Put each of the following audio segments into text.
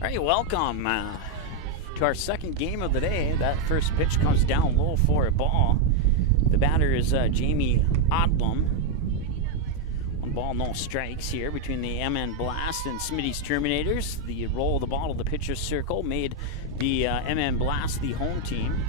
All right, welcome to our second game of the day. That first pitch comes down low for a ball. The batter is Jamie Odlum. One ball, no strikes here between the MN Blast and Smitty's Terminators. The roll of the ball to the pitcher's circle made the MN Blast the home team.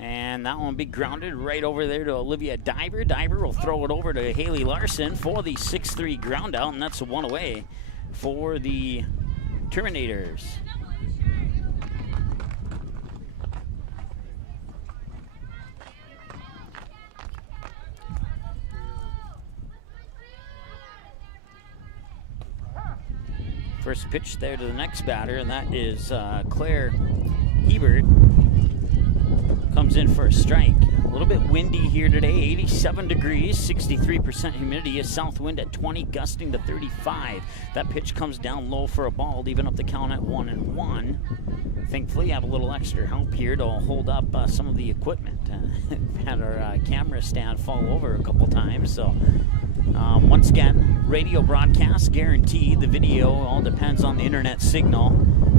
And that one will be grounded right over there to Olivia Diver. Diver will throw it over to Haley Larson for the 6-3 ground out, and that's one away for the Terminators. First pitch there to the next batter, and that is Claire Hebert. Comes in for a strike. A little bit windy here today, 87 degrees, 63% humidity, a south wind at 20, gusting to 35. That pitch comes down low for a ball, even up the count at 1-1. Thankfully, I have a little extra help here to hold up some of the equipment. Had our camera stand fall over a couple times, so once again, radio broadcast guaranteed. The video all depends on the internet signal,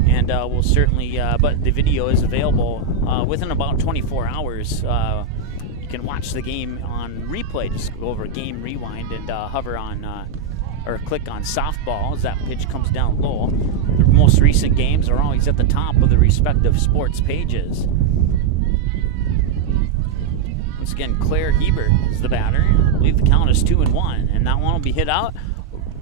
and we'll certainly, but the video is available within about 24 hours. You can watch the game on replay. Just go over Game Rewind and hover on or click on softball as that pitch comes down low. The most recent games are always at the top of the respective sports pages. Once again, Claire Hebert is the batter. I believe the count is 2-1, and that one will be hit out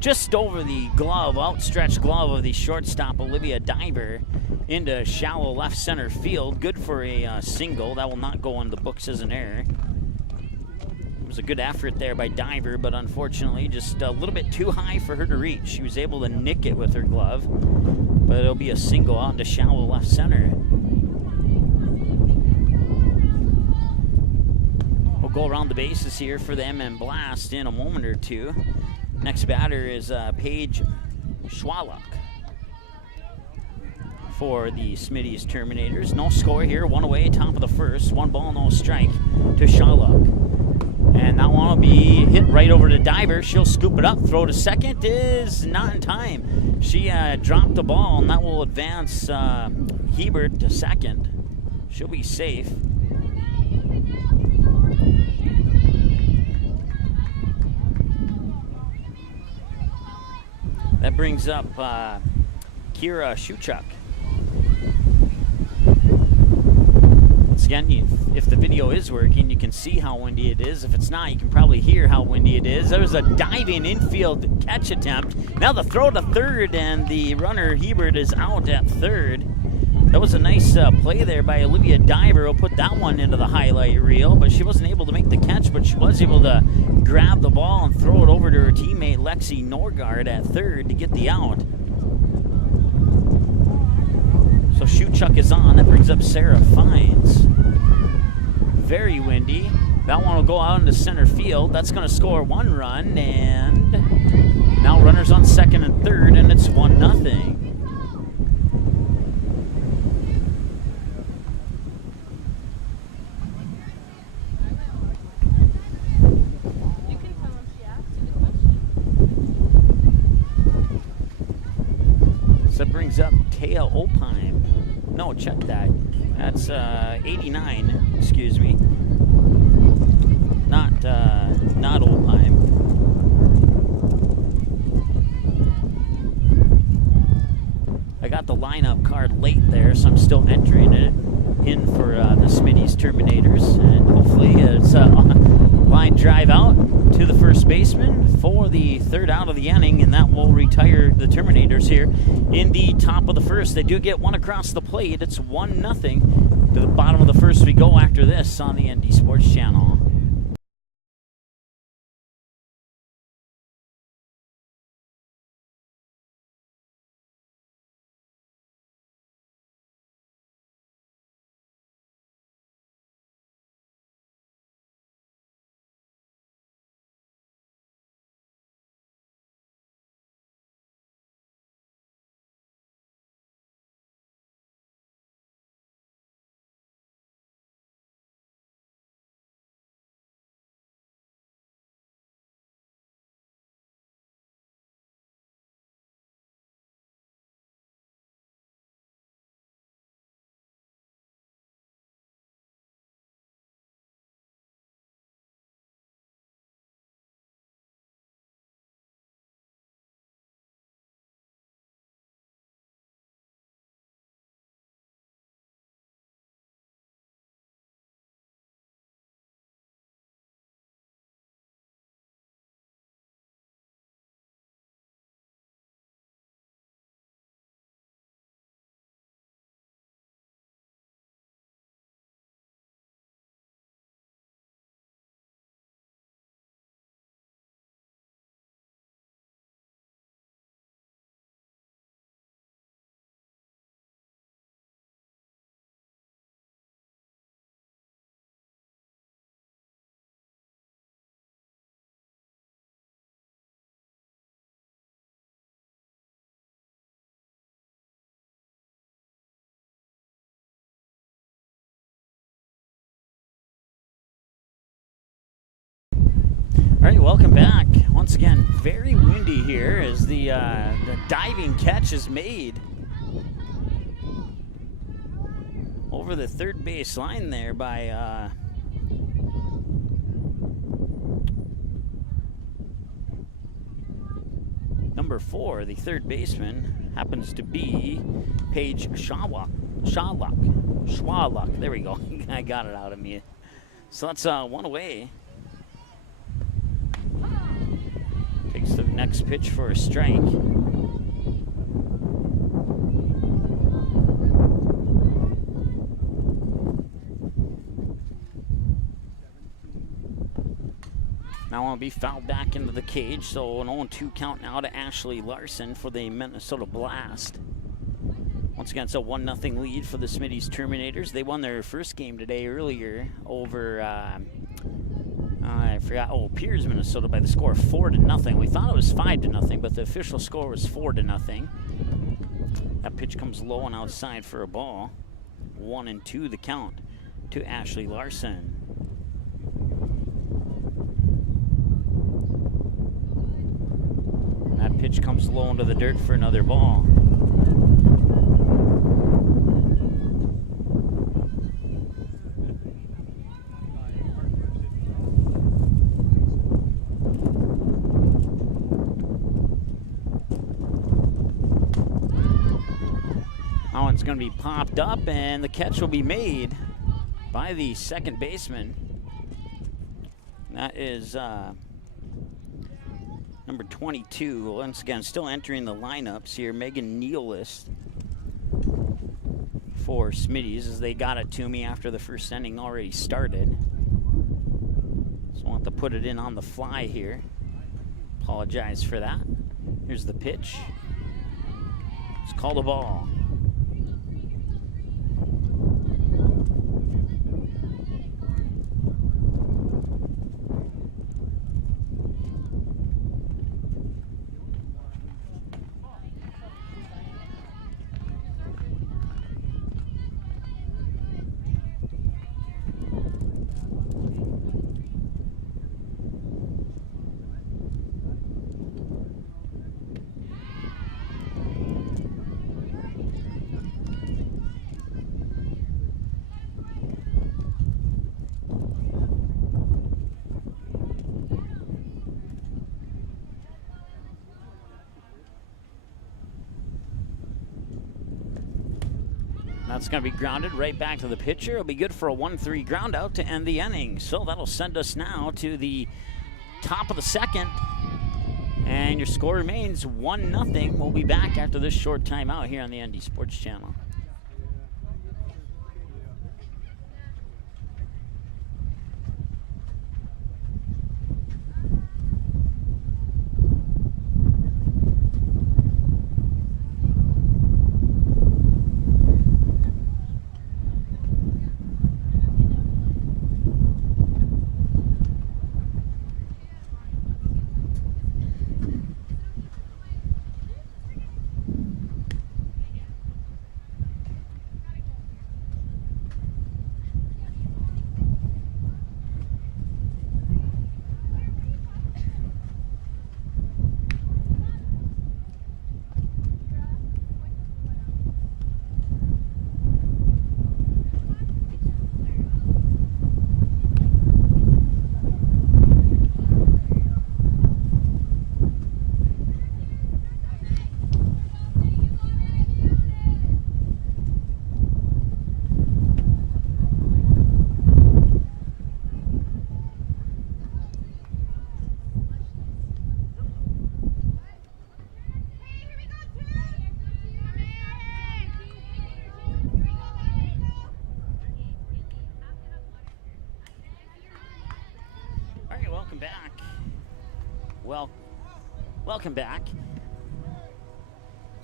just over the glove, outstretched glove of the shortstop Olivia Diver into shallow left center field. Good for a single. That will not go in the books as an error. It was a good effort there by Diver, but unfortunately just a little bit too high for her to reach. She was able to nick it with her glove, but it'll be a single out into shallow left center. We'll go around the bases here for the MN Blast in a moment or two. Next batter is Paige Schwallock for the Smitty's Terminators. No score here, one away, top of the first. One ball, no strike to Schwallock. And that one will be hit right over to Diver. She'll scoop it up, throw to second, is not in time. She dropped the ball, and that will advance Hebert to second. She'll be safe. That brings up Kira Shuchuk. Once again, if the video is working, you can see how windy it is. If it's not, you can probably hear how windy it is. There was a diving infield catch attempt. Now the throw to third, and the runner Hebert is out at third. That was a nice play there by Olivia Diver. We'll put that one into the highlight reel, but she wasn't able to make the catch, but she was able to grab the ball and throw it over to her teammate Lexi Norgard at third to get the out. So Shuchuk is on. That brings up Sarah Fines. Very windy. That one will go out into center field. That's going to score one run, and now runners on second and third, and it's 1-0. That brings up Taya Opheim. No, check that. That's 89, excuse me. Not Opheim. I got the lineup card late there, so I'm still entering it in for the Smitty's Terminators. And hopefully it's a line drive out to the first baseman for the third out of the inning, and that will retire the Terminators here in the top of the first. They do get one across the plate. It's 1-0. To the bottom of the first we go after this on the ND Sports Channel. right, welcome back. Once again, very windy here as the diving catch is made over the third base line there by number 4, the third baseman, happens to be Paige Schwalock. There we go. I got it out of me. So that's one away. Takes the next pitch for a strike. Now will be fouled back into the cage, so an 0-2 count now to Ashley Larson for the Minnesota Blast. Once again, it's a 1-0 lead for the Smitty's Terminators. They won their first game today earlier over, I forgot, Piers, Minnesota by the score of 4-0. We thought it was 5-0, but the official score was 4-0. That pitch comes low and outside for a ball. 1-2 the count to Ashley Larson. That pitch comes low into the dirt for another ball. That one's going to be popped up, and the catch will be made by the second baseman. That is number 22, once again, still entering the lineups here, Megan Nealis for Smitty's, as they got it to me after the first inning already started. So I'll have to put it in on the fly here. Apologize for that. Here's the pitch. It's called a ball. That's going to be grounded right back to the pitcher. It'll be good for a 1-3 ground out to end the inning. So that'll send us now to the top of the second. And your score remains 1-0. We'll be back after this short timeout here on the ND Sports Channel. Welcome back.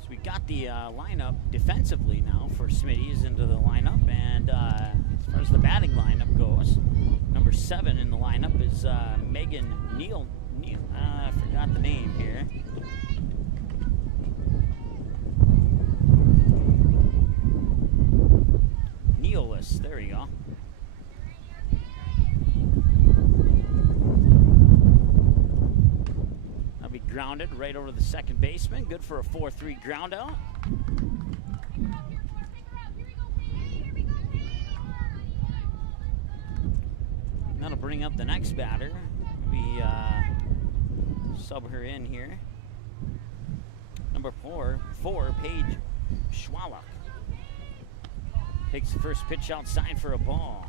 So we got the lineup defensively now for Smitty's into the lineup, and as far as the batting lineup goes, number 7 in the lineup is Megan Neal. I forgot the name here. Nealis, there we go. grounded right over the second baseman. Good for a 4-3 ground out. That'll bring up the next batter. We sub her in here. Number four, Paige Schwallock. Takes the first pitch outside for a ball.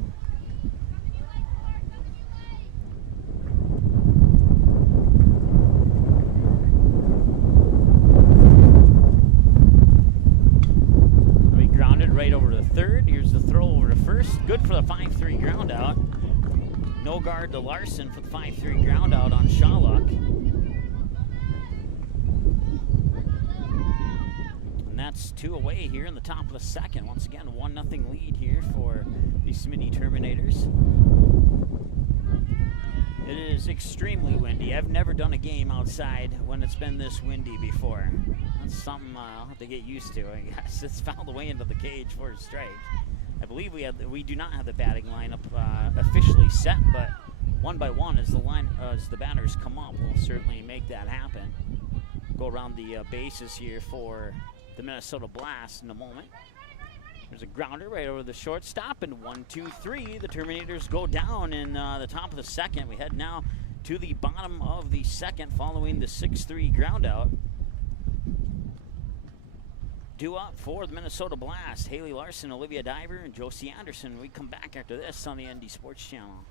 We grounded right over to third. Here's the throw over to first. Good for the 5-3 ground out. No guard to Larson for the 5-3 ground out on Schwallock. And that's 2 away here in the top of the second. Once again, 1-0 lead here for the Smitty Terminators. It is extremely windy. I've never done a game outside when it's been this windy before. That's something I'll have to get used to, I guess. It's fouled away into the cage for a strike. I believe we do not have the batting lineup officially set, but one by one as the batters come up, we'll certainly make that happen. Go around the bases here for the Minnesota Blast in a moment. There's a grounder right over the shortstop, and 1-2-3. The Terminators go down in the top of the second. We head now to the bottom of the second following the 6-3 ground out. Due up for the Minnesota Blast, Haley Larson, Olivia Diver, and Josie Anderson. We come back after this on the ND Sports Channel.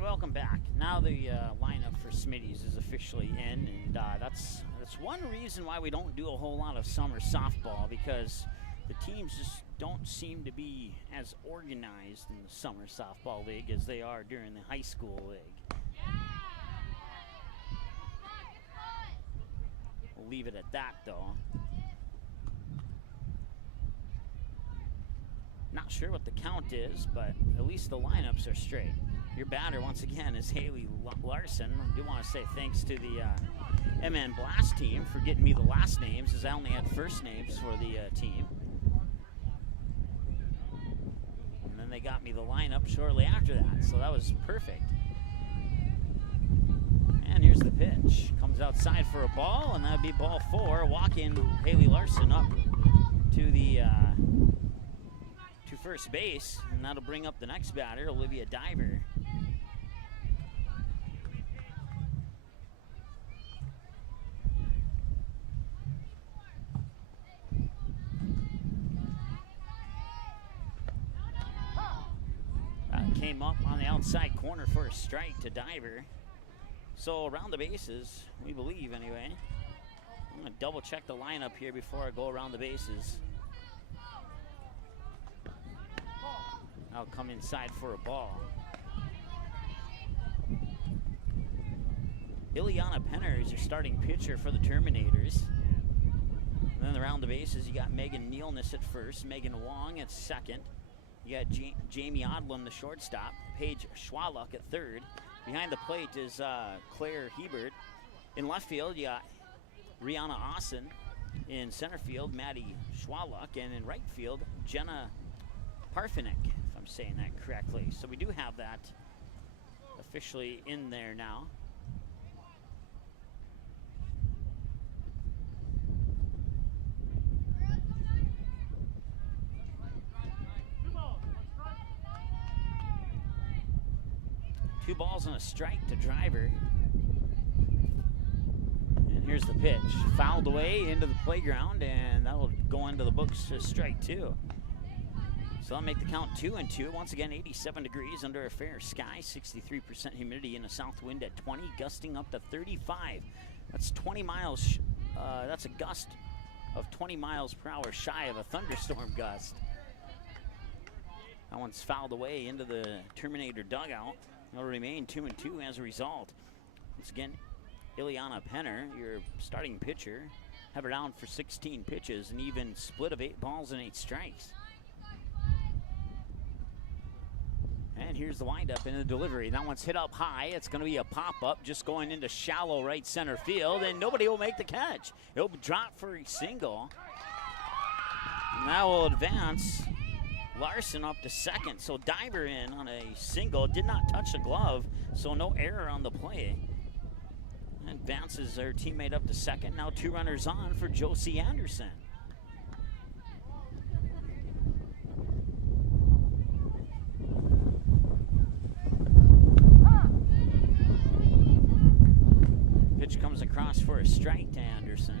Welcome back. Now the lineup for Smitty's is officially in, and that's one reason why we don't do a whole lot of summer softball, because the teams just don't seem to be as organized in the summer softball league as they are during the high school league. We'll leave it at that, though. Not sure what the count is, but at least the lineups are straight. Your batter, once again, is Haley Larson. I do want to say thanks to the MN Blast team for getting me the last names, as I only had first names for the team. And then they got me the lineup shortly after that, so that was perfect. And here's the pitch. Comes outside for a ball, and that would be ball 4. Walk-in Haley Larson up to the to first base, and that'll bring up the next batter, Olivia Diver. Came up on the outside corner for a strike to Diver. So around the bases, we believe anyway. I'm going to double check the lineup here before I go around the bases. I'll come inside for a ball. Ileana Penner is your starting pitcher for the Terminators. And then around the bases, you got Megan Nealness at first, Megan Wong at second. You got Jamie Odlum, the shortstop, Paige Schwallock at third. Behind the plate is Claire Hebert. In left field, you got Rihanna Austin. In center field, Maddie Schwaluk, and in right field, Jenna Parfinik, if I'm saying that correctly. So we do have that officially in there now. Two balls and a strike to Driver. And here's the pitch. Fouled away into the playground, and that will go into the books as strike two. So that'll make the count 2-2. Once again, 87 degrees under a fair sky, 63% humidity, and a south wind at 20, gusting up to 35. That's 20 miles. That's a gust of 20 miles per hour, shy of a thunderstorm gust. That one's fouled away into the Terminator dugout. It'll remain 2-2 as a result. Once again, Ileana Penner, your starting pitcher, have her down for 16 pitches, an even split of 8 balls and 8 strikes. And here's the windup in the delivery. That one's hit up high. It's going to be a pop-up just going into shallow right center field, and nobody will make the catch. It'll drop for a single. And that will advance Larson up to second. So diver in on a single. Did not touch the glove, so no error on the play. Advances her teammate up to second. Now 2 runners on for Josie Anderson. Pitch comes across for a strike to Anderson.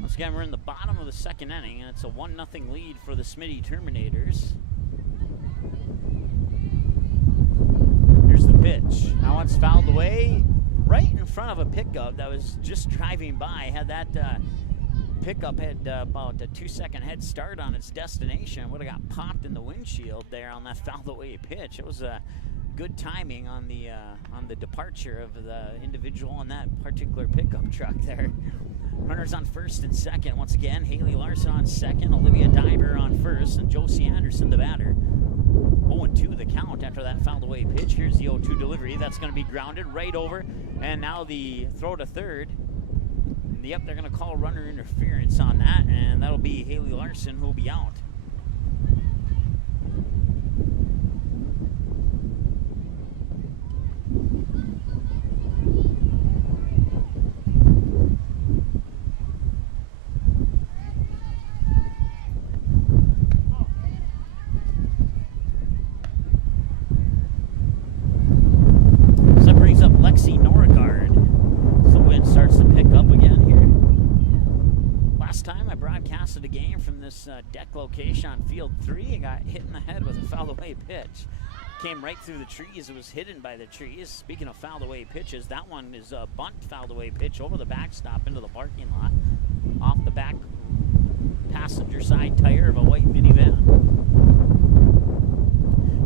Once again, we're in the bottom of the second inning, and it's a 1-0 lead for the Smitty Terminators. Here's the pitch. Now it's fouled away right in front of a pickup that was just driving by. Had that pickup had about a 2-second head start on its destination, would have got popped in the windshield there on that fouled away pitch. It was good timing on the departure of the individual on that particular pickup truck there. Runners on first and second. Once again, Haley Larson on second, Olivia Diver on first, and Josie Anderson the batter. 0-2 the count after that fouled away pitch. Here's the 0-2 delivery. That's going to be grounded right over. And now the throw to third. Yep, they're going to call runner interference on that, and that'll be Haley Larson who will be out. A game from this deck location on field 3. It got hit in the head with a fouled away pitch. Came right through the trees. It was hidden by the trees. Speaking of fouled away pitches, that one is a bunt fouled away pitch over the backstop into the parking lot off the back passenger side tire of a white minivan.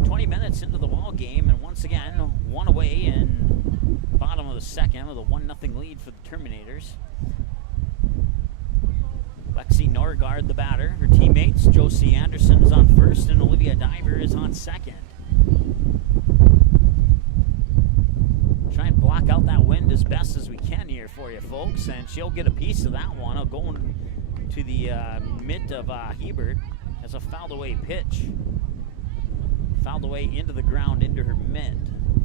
20 minutes into the ball game, and once again, one away in bottom of the second with a 1-0 lead for the Terminators. Lexi Norgard, the batter. Her teammates, Josie Anderson is on first, and Olivia Diver is on second. Try and block out that wind as best as we can here for you, folks, and she'll get a piece of that one. Going to the mitt of Hebert as a fouled away pitch. Fouled away into the ground, into her mitt,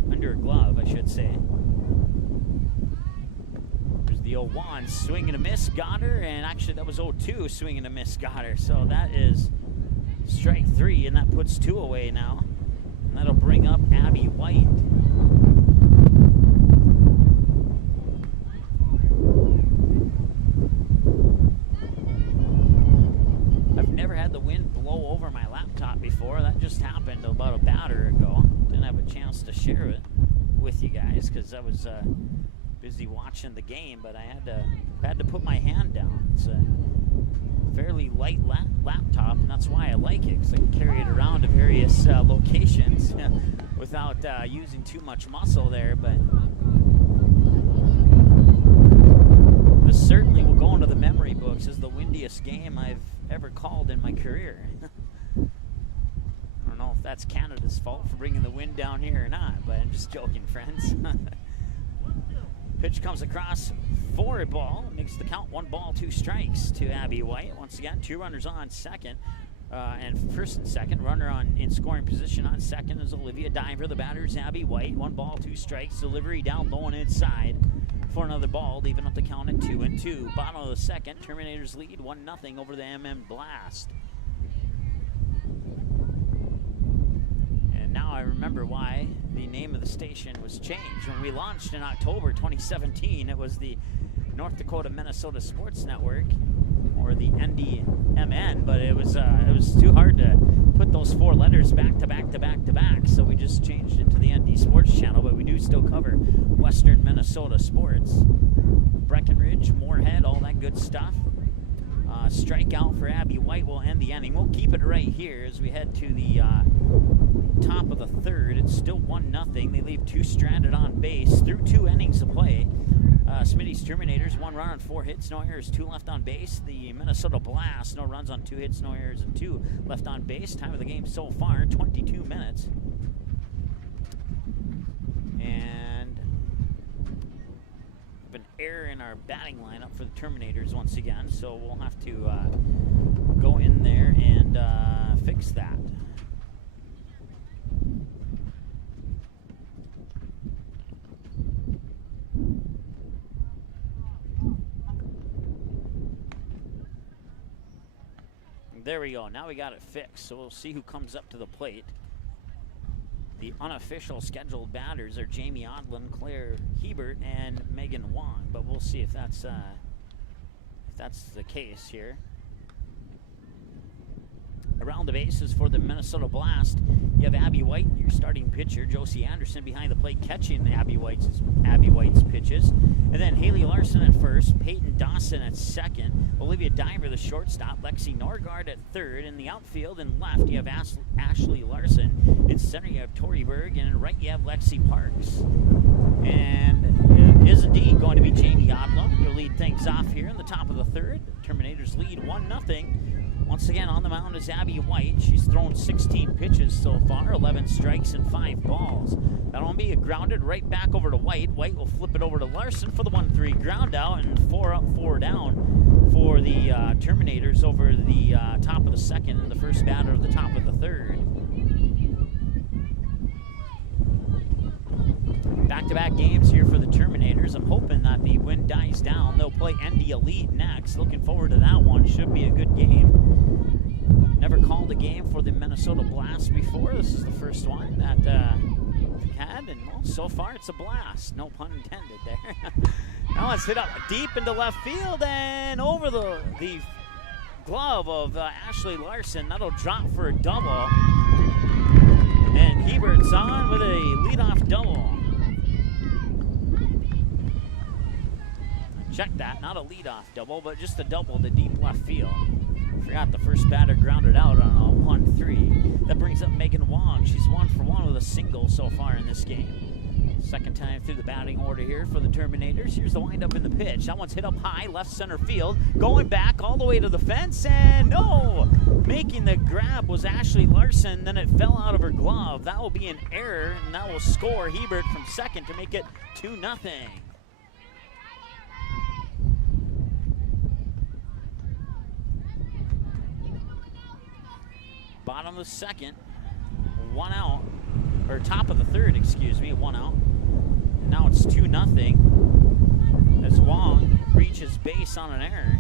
under her glove, I should say. The 0-1, swing and a miss, got her, and actually that was 0-2, swing and a miss, got her. So that is strike 3, and that puts 2 away now. And that'll bring up Abby White. I've never had the wind blow over my laptop before. That just happened about a batter ago. Didn't have a chance to share it with you guys because I was busy watching the game, but I had to put my hand down. It's a fairly light laptop, and that's why I like it, because I can carry it around to various locations without using too much muscle there. But certainly will go into the memory books as the windiest game I've ever called in my career. I don't know if that's Canada's fault for bringing the wind down here or not, but I'm just joking, friends. Pitch comes across for a ball, makes the count 1 ball, 2 strikes to Abby White. Once again, 2 runners on second, and first and second. Runner in scoring position on second is Olivia Diver. The batter's Abby White. 1 ball, 2 strikes. Delivery down low and inside for another ball, leaving up the count at 2-2. Bottom of the second, Terminators lead 1-0 over the MM Blast. And now I remember why the name of the station was changed. When we launched in October 2017, it was the North Dakota Minnesota Sports Network, or the NDMN, but it was too hard to put those 4 letters back to back to back to back, so we just changed it to the ND Sports Channel. But we do still cover Western Minnesota sports, Breckenridge, Moorhead, all that good stuff. Strikeout for Abby White will end the inning. We'll keep it right here as we head to the top of the third. It's still 1-0. They leave 2 stranded on base through 2 innings of play. Smitty's Terminators, 1 run on 4 hits, no errors, 2 left on base. The Minnesota Blast, no runs on 2 hits, no errors, and 2 left on base. Time of the game so far, 22 minutes. And an error in our batting lineup for the Terminators once again, so we'll have to go in there and fix that. There we go. Now we got it fixed, so we'll see who comes up to the plate. The unofficial scheduled batters are Jamie Odlin, Claire Hebert, and Megan Wong, but we'll see if that's the case here. Around the bases for the Minnesota Blast, you have Abby White, your starting pitcher. Josie Anderson behind the plate catching Abby White's pitches. And then Haley Larson at first, Peyton Dawson at second, Olivia Diver, the shortstop, Lexi Norgard at third. In the outfield and left, you have Ashley Larson. In center, you have Tori Berg. And in right, you have Lexi Parks. And it is indeed going to be Jamie Odlum to lead things off here in the top of the third. Terminators lead 1-0. Once again, on the mound is Abby White. She's thrown 16 pitches so far, 11 strikes and 5 balls. That'll be a grounded right back over to White. White will flip it over to Larson for the 1-3 ground out, and 4 up, 4 down for the Terminators over the top of the second and the first batter of the top of the third. Back-to-back games here for the Terminators. I'm hoping that the wind dies down. They'll play ND Elite next. Looking forward to that one. Should be a good game. Never called a game for the Minnesota Blast before. This is the first one that we've had, and well, so far it's a blast. No pun intended there. Now it's hit up deep into left field and over the glove of Ashley Larson. That'll drop for a double. And Hebert's on with a leadoff double. Check that, not a leadoff double, but just a double to deep left field. Forgot the first batter grounded out on a 1-3. That brings up Megan Wong. She's 1 for 1 with a single so far in this game. Second time through the batting order here for the Terminators. Here's the windup in the pitch. That one's hit up high, left center field. Going back all the way to the fence, and no! Making the grab was Ashley Larson, then it fell out of her glove. That will be an error, and that will score Hebert from second to make it 2-0. Bottom of the second, 1 out, or top of the third, excuse me, 1 out. And now it's 2-0 as Wong reaches base on an error.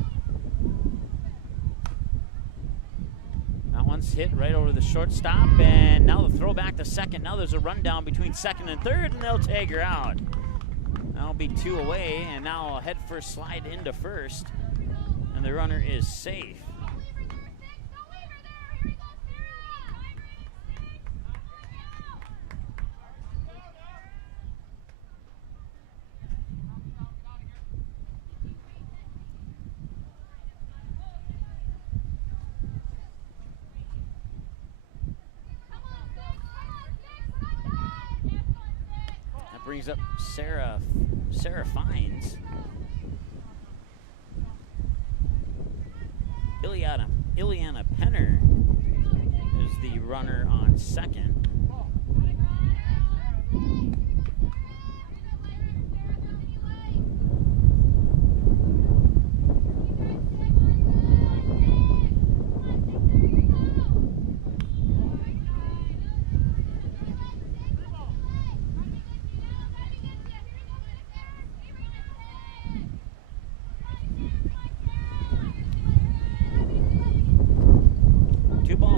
That one's hit right over the shortstop, and now the throw back to second. Now there's a rundown between second and third, and they'll tag her out. That'll be 2 away, and now a head first slide into first, and the runner is safe. Brings up Sarah Fines. Ileana Penner is the runner on second.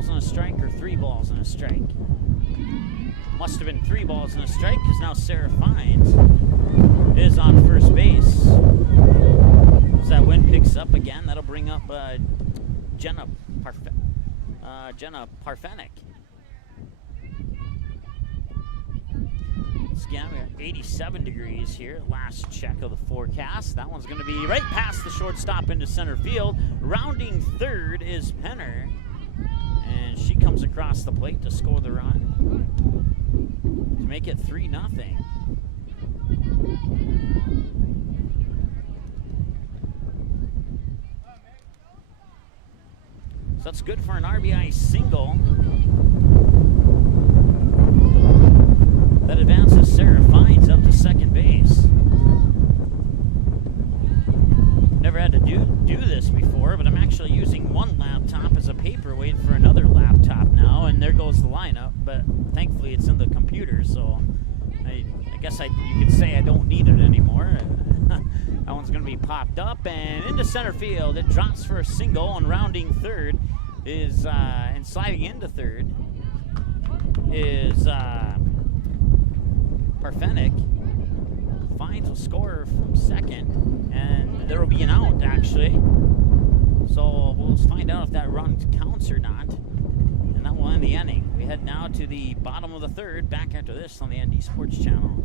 A strike or 3 balls and a strike. Must have been 3 balls and a strike because now Sarah Fines is on first base. As that wind picks up again, that'll bring up Jenna Parfenick. Again, we're at 87 degrees here. Last check of the forecast. That one's going to be right past the shortstop into center field. Rounding third is Penner. And she comes across the plate to score the run to make it 3-0. So that's good for an RBI single. That advances Sarah Fines up to second base. Never had to do this before, but I'm actually using one laptop as a paperweight for another laptop now, and there goes the lineup, but thankfully it's in the computer, so I guess you could say I don't need it anymore. That one's going to be popped up and into center field. It drops for a single, and rounding third is, and sliding into third is Parfenick. Fines will score from second, and there will be an out, actually. So we'll find out if that run counts or not, and that will end the inning. We head now to the bottom of the third, back after this on the ND Sports Channel.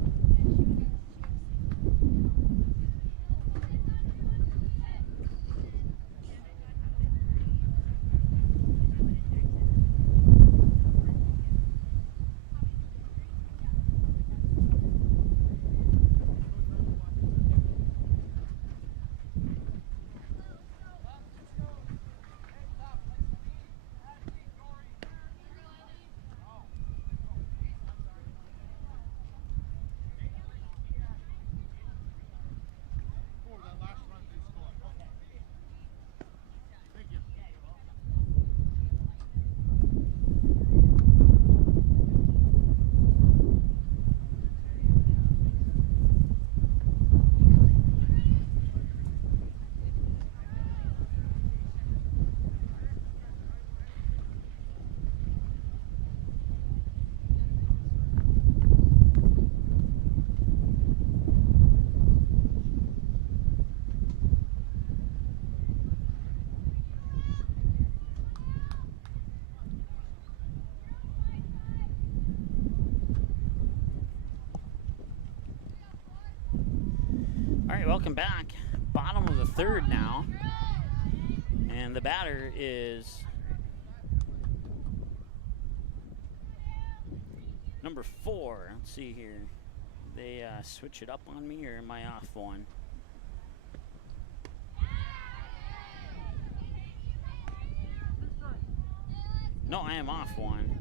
All right, welcome back. Bottom of the third now. And the batter is number 4. Let's see here. They switch it up on me, or am I off one? No, I am off one.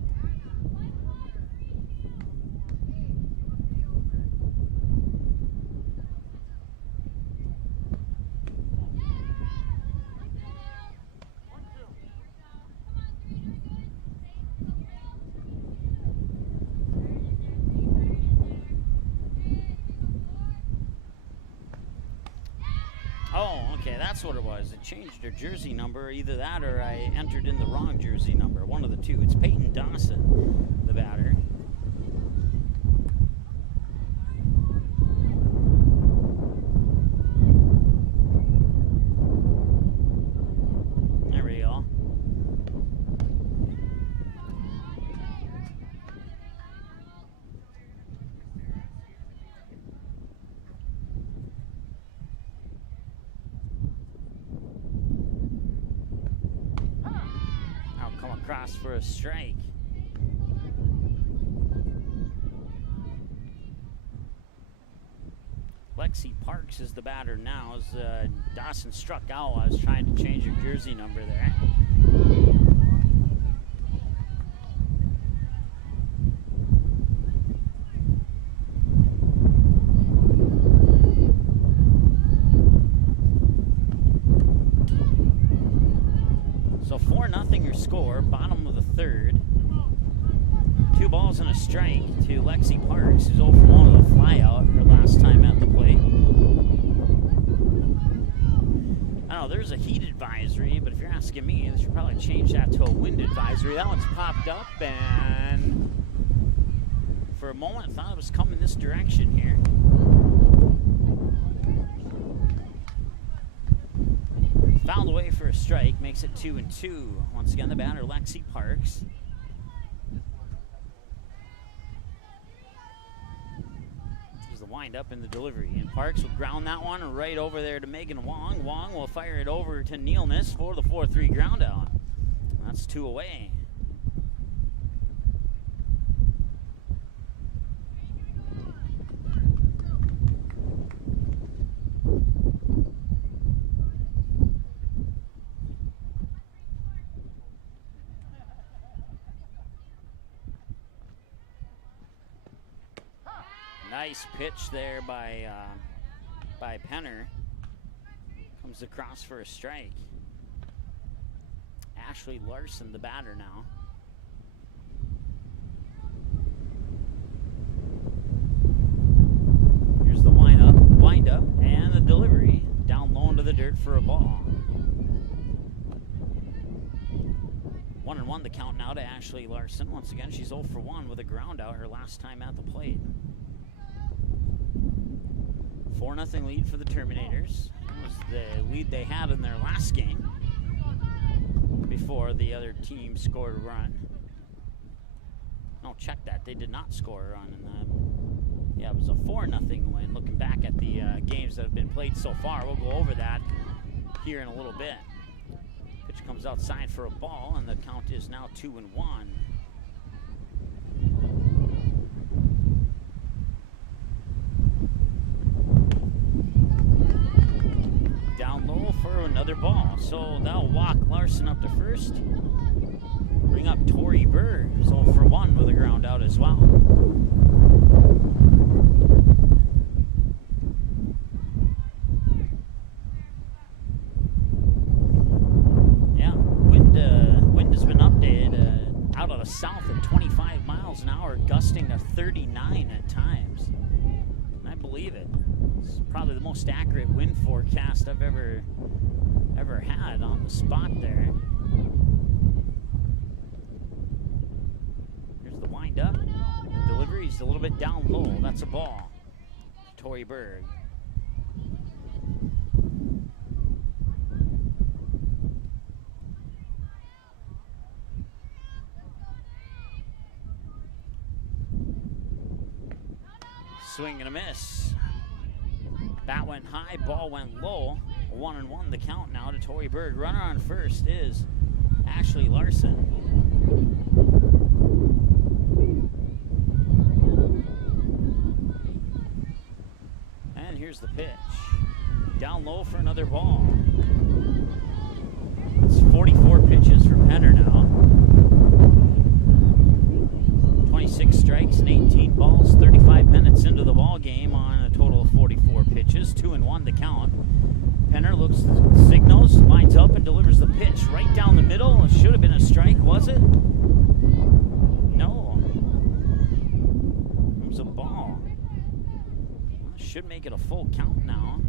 That's what it was. It changed their jersey number. Either that or I entered in the wrong jersey number. One of the two. It's Peyton Dawson, the batter. There we go. Across for a strike. Lexi Parks is the batter now as Dawson struck out. I was trying to change her jersey number there. So 4-0 your score, bottom of the third. 2 balls and a strike to Lexi Parks, who's 0 for 1 with a flyout her last time at the plate. I don't know, there's a heat advisory, but if you're asking me, they should probably change that to a wind advisory. That one's popped up, and for a moment I thought it was coming this direction here. Fouled away for a strike, makes it 2-2. Once again, the batter, Lexi Parks. There's the windup in the delivery, and Parks will ground that one right over there to Megan Wong. Wong will fire it over to Neilness for the 4-3 ground out. That's 2 away. Nice pitch there by Penner. Comes across for a strike. Ashley Larson, the batter now. Here's the wind up, and the delivery down low into the dirt for a ball. 1-1 the count now to Ashley Larson. Once again, she's 0 for 1 with a ground out her last time at the plate. 4-0 lead for the Terminators. That was the lead they had in their last game before the other team scored a run. No, check that. They did not score a run in that. Yeah, it was a 4-0 win. Looking back at the games that have been played so far, we'll go over that here in a little bit. Pitch comes outside for a ball, and the count is now 2-1. Down low for another ball. So that'll walk Larson up to first. Bring up Tori Burr, who's 0 for 1 with a ground out as well. Yeah, wind has been updated out of the south at 25 miles an hour, gusting to 39 at times. And I believe it. It's probably the most accurate wind forecast I've ever had on the spot there. Here's the wind up. Delivery's a little bit down low. That's a ball. Tori Berg. Swing and a miss. Bat went high, ball went low. 1-1 the count now to Tori Berg. Runner on first is Ashley Larson. And here's the pitch. Down low for another ball. It's 44 pitches for Penner now. 26 strikes and 18 balls, 35 minutes into the ball game on a total of 44 pitches. 2-1 the count. Penner looks, signals, lines up, and delivers the pitch right down the middle. It should have been a strike, was it? No. It was a ball. Should make it a full count now.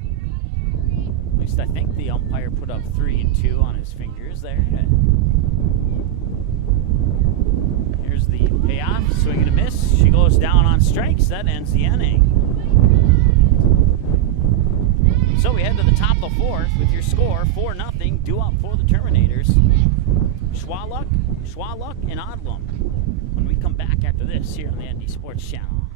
At least I think the umpire put up 3 and 2 on his fingers there. Here's the payoff, swing and a miss. She goes down on strikes. That ends the inning. So we head to the top of the fourth with your score, 4-0, due up for the Terminators. Schwalluck, and Odlum. When we come back after this here on the ND Sports Channel.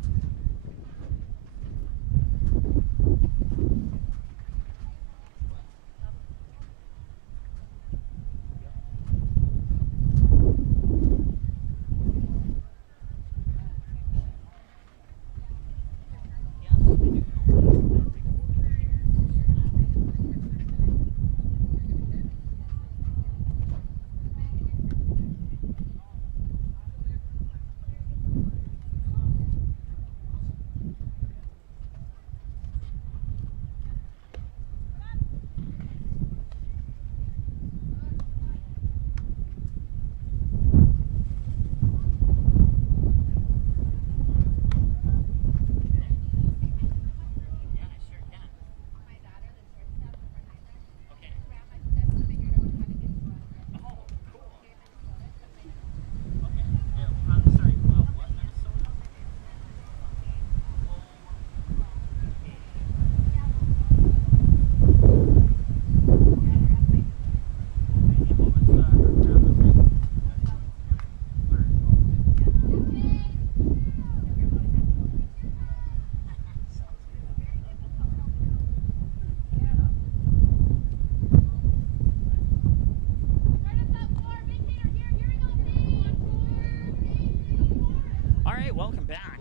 right, welcome back.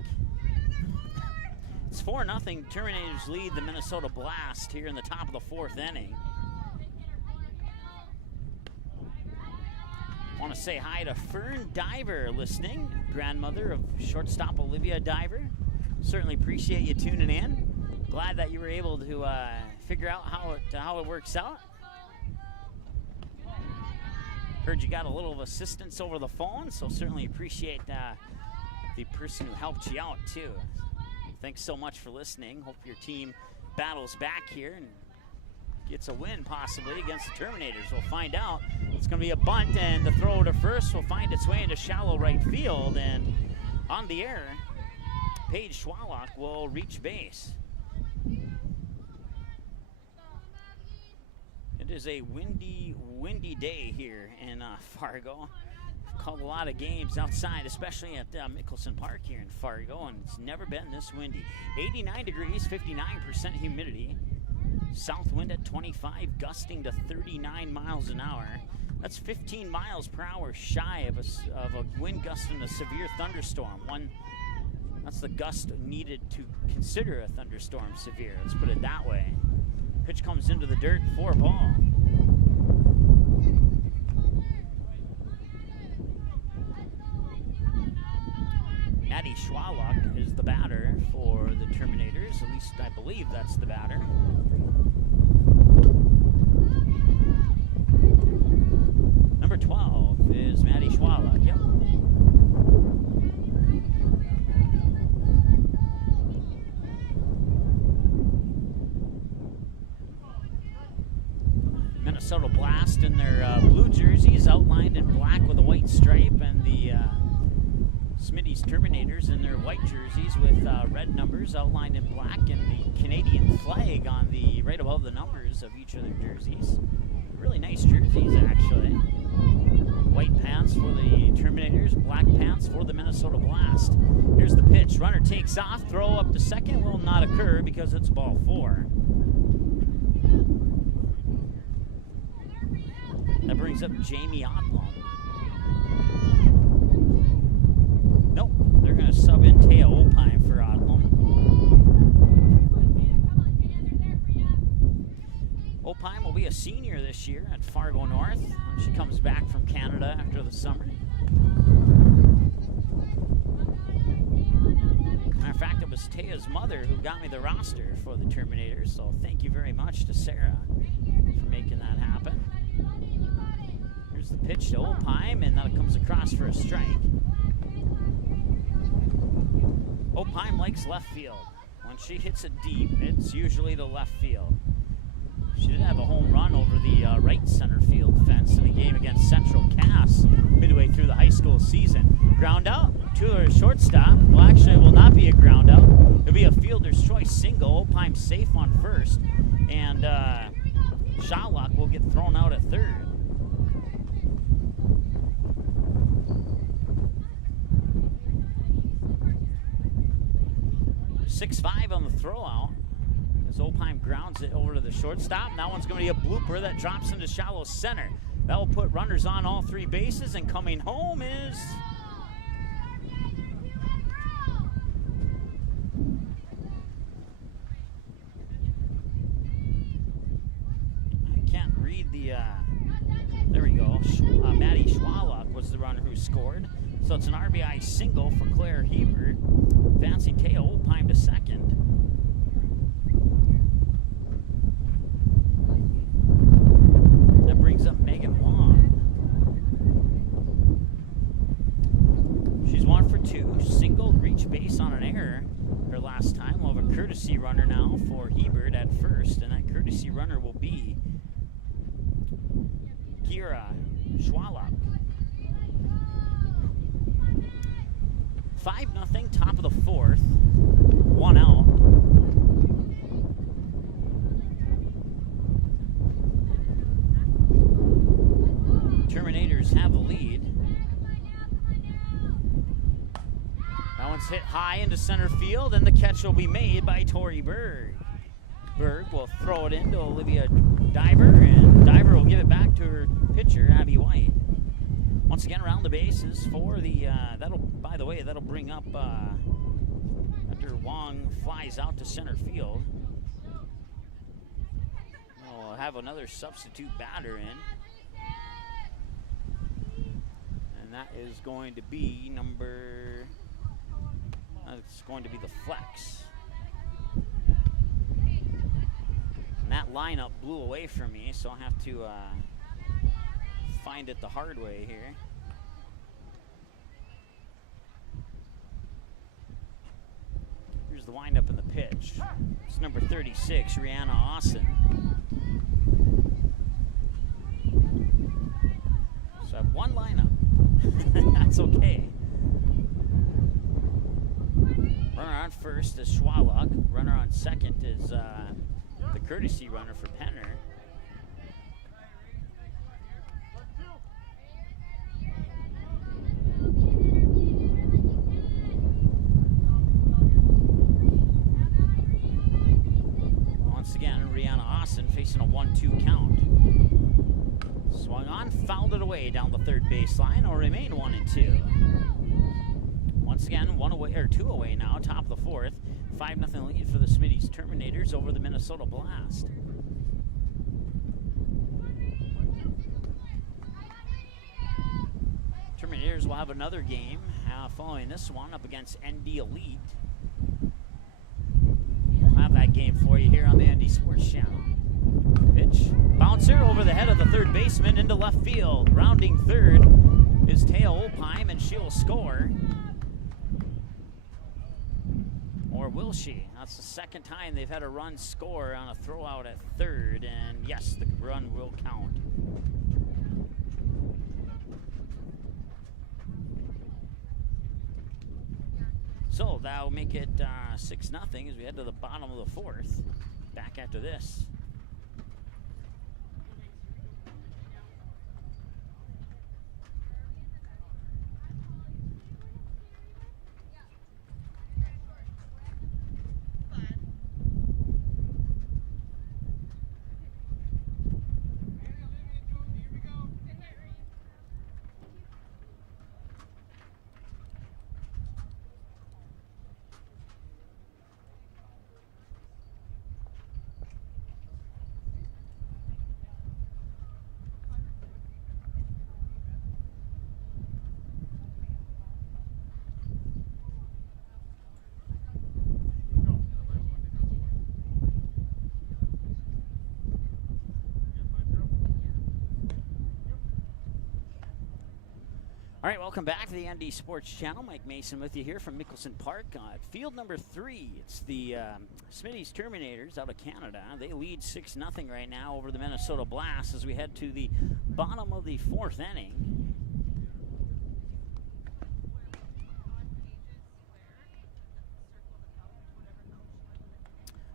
It's 4-0. Terminators lead the Minnesota Blast here in the top of the 4th inning. Want to say hi to Fern Diver listening, grandmother of shortstop Olivia Diver. Certainly appreciate you tuning in. Glad that you were able to figure out how it works out. Heard you got a little assistance over the phone, so certainly appreciate the person who helped you out too. Thanks so much for listening. Hope your team battles back here and gets a win possibly against the Terminators. We'll find out. It's going to be a bunt, and the throw to first will find its way into shallow right field, and on the air, Paige Schwallock will reach base. It is a windy day here in Fargo. I've called a lot of games outside, especially at Mickelson Park here in Fargo, and it's never been this windy. 89 degrees, 59% humidity. South wind at 25, gusting to 39 miles an hour. That's 15 miles per hour shy of a wind gust in a severe thunderstorm. That's the gust needed to consider a thunderstorm severe. Let's put it that way. Pitch comes into the dirt, 4-ball. Maddie Schwallock is the batter for the Terminators. At least I believe that's the batter. Number 12 is Maddie Schwallock. Yep. Minnesota Blast in their blue jerseys outlined in black with a white stripe, and the Smitty's Terminators in their white jerseys with red numbers outlined in black, and the Canadian flag on the right above the numbers of each of their jerseys. Really nice jerseys, actually. White pants for the Terminators, black pants for the Minnesota Blast. Here's the pitch. Runner takes off, throw up to second will not occur because it's ball 4. That brings up Jamie Odlum. Nope, they're going to sub in Taya Opine for Odlum. Opine will be a senior this year at Fargo North when she comes back from Canada after the summer. Matter of fact, it was Taya's mother who got me the roster for the Terminators, so thank you very much to Sarah for making that happen. Here's the pitch to Opine, and that comes across for a strike. Opine likes left field. When she hits it deep, it's usually the left field. She did have a home run over the right center field fence in a game against Central Cass midway through the high school season. Ground out to her shortstop. Well, actually, it will not be a ground out. It'll be a fielder's choice single. Opine safe on first, and Schwallock will get thrown out at third. 6-5 on the throwout as Opine grounds it over to the shortstop. And that one's going to be a blooper that drops into shallow center. That will put runners on all 3 bases, and coming home is I can't read the there we go. Maddie Schwallock was the runner who scored. So it's an RBI single for Claire Hebert, advancing Taya Opine to second. That brings up Megan Wong. She's 1 for 2, singled, reach base on an error her last time. We'll have a courtesy runner now for Hebert at first, and that courtesy runner will be Kira Schwallock. 5-0, top of the 4th, 1 out. Terminators have the lead. That one's hit high into center field, and the catch will be made by Tori Berg. Berg will throw it into Olivia Diver, and Diver will give it back to her pitcher, Abby White. Once again, around the bases for the, by the way, that'll bring up after Wong flies out to center field. We'll have another substitute batter in. And that is going to be it's going to be the flex. And that lineup blew away from me, so I'll have to find it the hard way here. Here's the windup and the pitch. It's number 36, Rihanna Austin. So I have one lineup. That's okay. Runner on first is Schwallock. Runner on second is the courtesy runner for Penner. Once again, Rihanna Austin facing a 1-2 count. Swung on, fouled it away down the third baseline. Will remain 1-2. Once again, 2 away now, top of the fourth. 5-0 lead for the Smitty's Terminators over the Minnesota Blast. Terminators will have another game following this one up against ND Elite. We'll have that game for you here on the ND Sports Channel. Pitch, bouncer over the head of the third baseman into left field. Rounding third is Taya Olpheim, and she'll score. Or will she? That's the second time they've had a run score on a throw out at third, and yes, the run will count. So that'll make it 6-0 as we head to the bottom of the fourth. Back after this. All right, welcome back to the ND Sports Channel. Mike Mason with you here from Mickelson Park. Field number 3, it's the Smitty's Terminators out of Canada. They lead 6-0 right now over the Minnesota Blast as we head to the bottom of the fourth inning.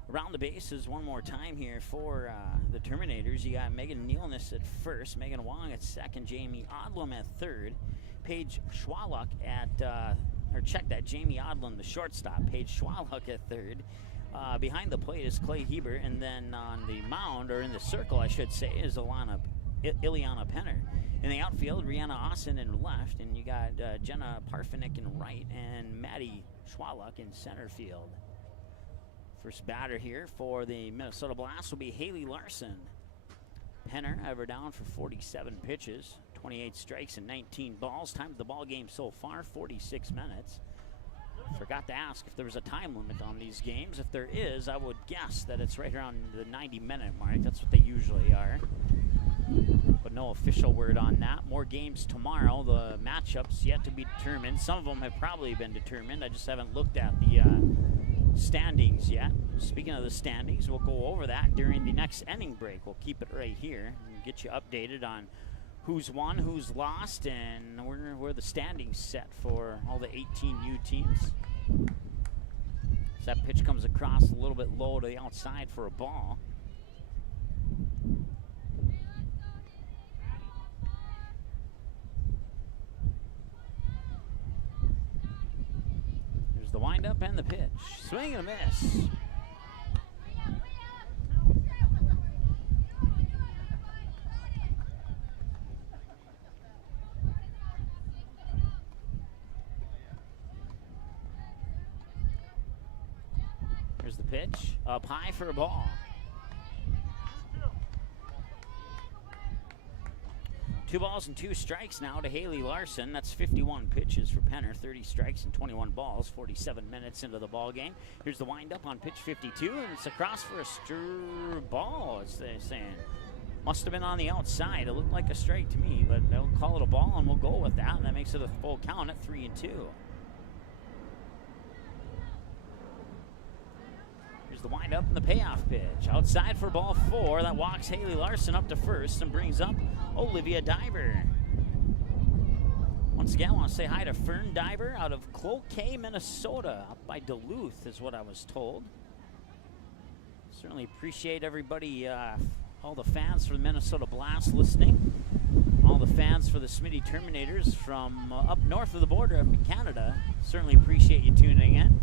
Around the bases one more time here for the Terminators. You got Megan Nealness at first, Megan Wong at second, Jamie Odlum at third, Paige Schwallock at, Jamie Odlum, the shortstop, Paige Schwallock at third. Behind the plate is Clay Hebert, and then on the mound, or in the circle, I should say, is Ileana Penner. In the outfield, Rihanna Austin in left, and you got Jenna Parfenick in right, and Maddie Schwallock in center field. First batter here for the Minnesota Blast will be Haley Larson. Penner ever down for 47 pitches, 28 strikes and 19 balls. Time of the ball game so far, 46 minutes. Forgot to ask if there was a time limit on these games. If there is, I would guess that it's right around the 90-minute mark. That's what they usually are. But no official word on that. More games tomorrow. The matchups yet to be determined. Some of them have probably been determined. I just haven't looked at the standings yet. Speaking of the standings, we'll go over that during the next inning break. We'll keep it right here and get you updated on who's won, who's lost, and where the standings set for all the 18U teams. So that pitch comes across a little bit low to the outside for a ball. There's the windup and the pitch. Swing and a miss. Here's the pitch. Up high for a ball. 2 balls and 2 strikes now to Haley Larson. That's 51 pitches for Penner. 30 strikes and 21 balls. 47 minutes into the ball game. Here's the windup on pitch 52, and it's across for a ball, as they're saying. Must have been on the outside. It looked like a strike to me, but they'll call it a ball, and we'll go with that. And that makes it a full count at 3-2. Here's the windup and the payoff pitch. Outside for ball 4. That walks Haley Larson up to first and brings up Olivia Diver. Once again, I want to say hi to Fern Diver out of Cloquet, Minnesota, up by Duluth is what I was told. Certainly appreciate everybody, all the fans for the Minnesota Blast listening. All the fans for the Smitty Terminators from up north of the border in Canada. Certainly appreciate you tuning in.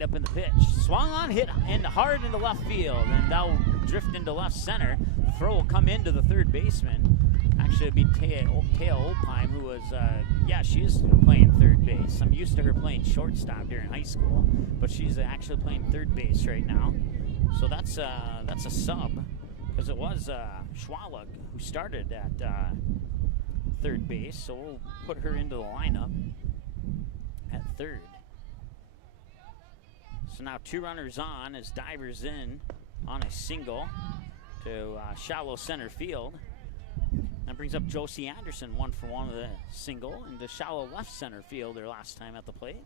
Up in the pitch. Swung on, hit hard into left field, and that'll drift into left center. The throw will come into the third baseman. Actually, it'd be Taya Oldheim, who was, she is playing third base. I'm used to her playing shortstop during high school, but she's actually playing third base right now. So that's a sub, because it was Schwalug who started at third base, so we'll put her into the lineup at third. So now 2 runners on as Divers in on a single to shallow center field. That brings up Josie Anderson, 1 for 1 with a single, into shallow left center field their last time at the plate.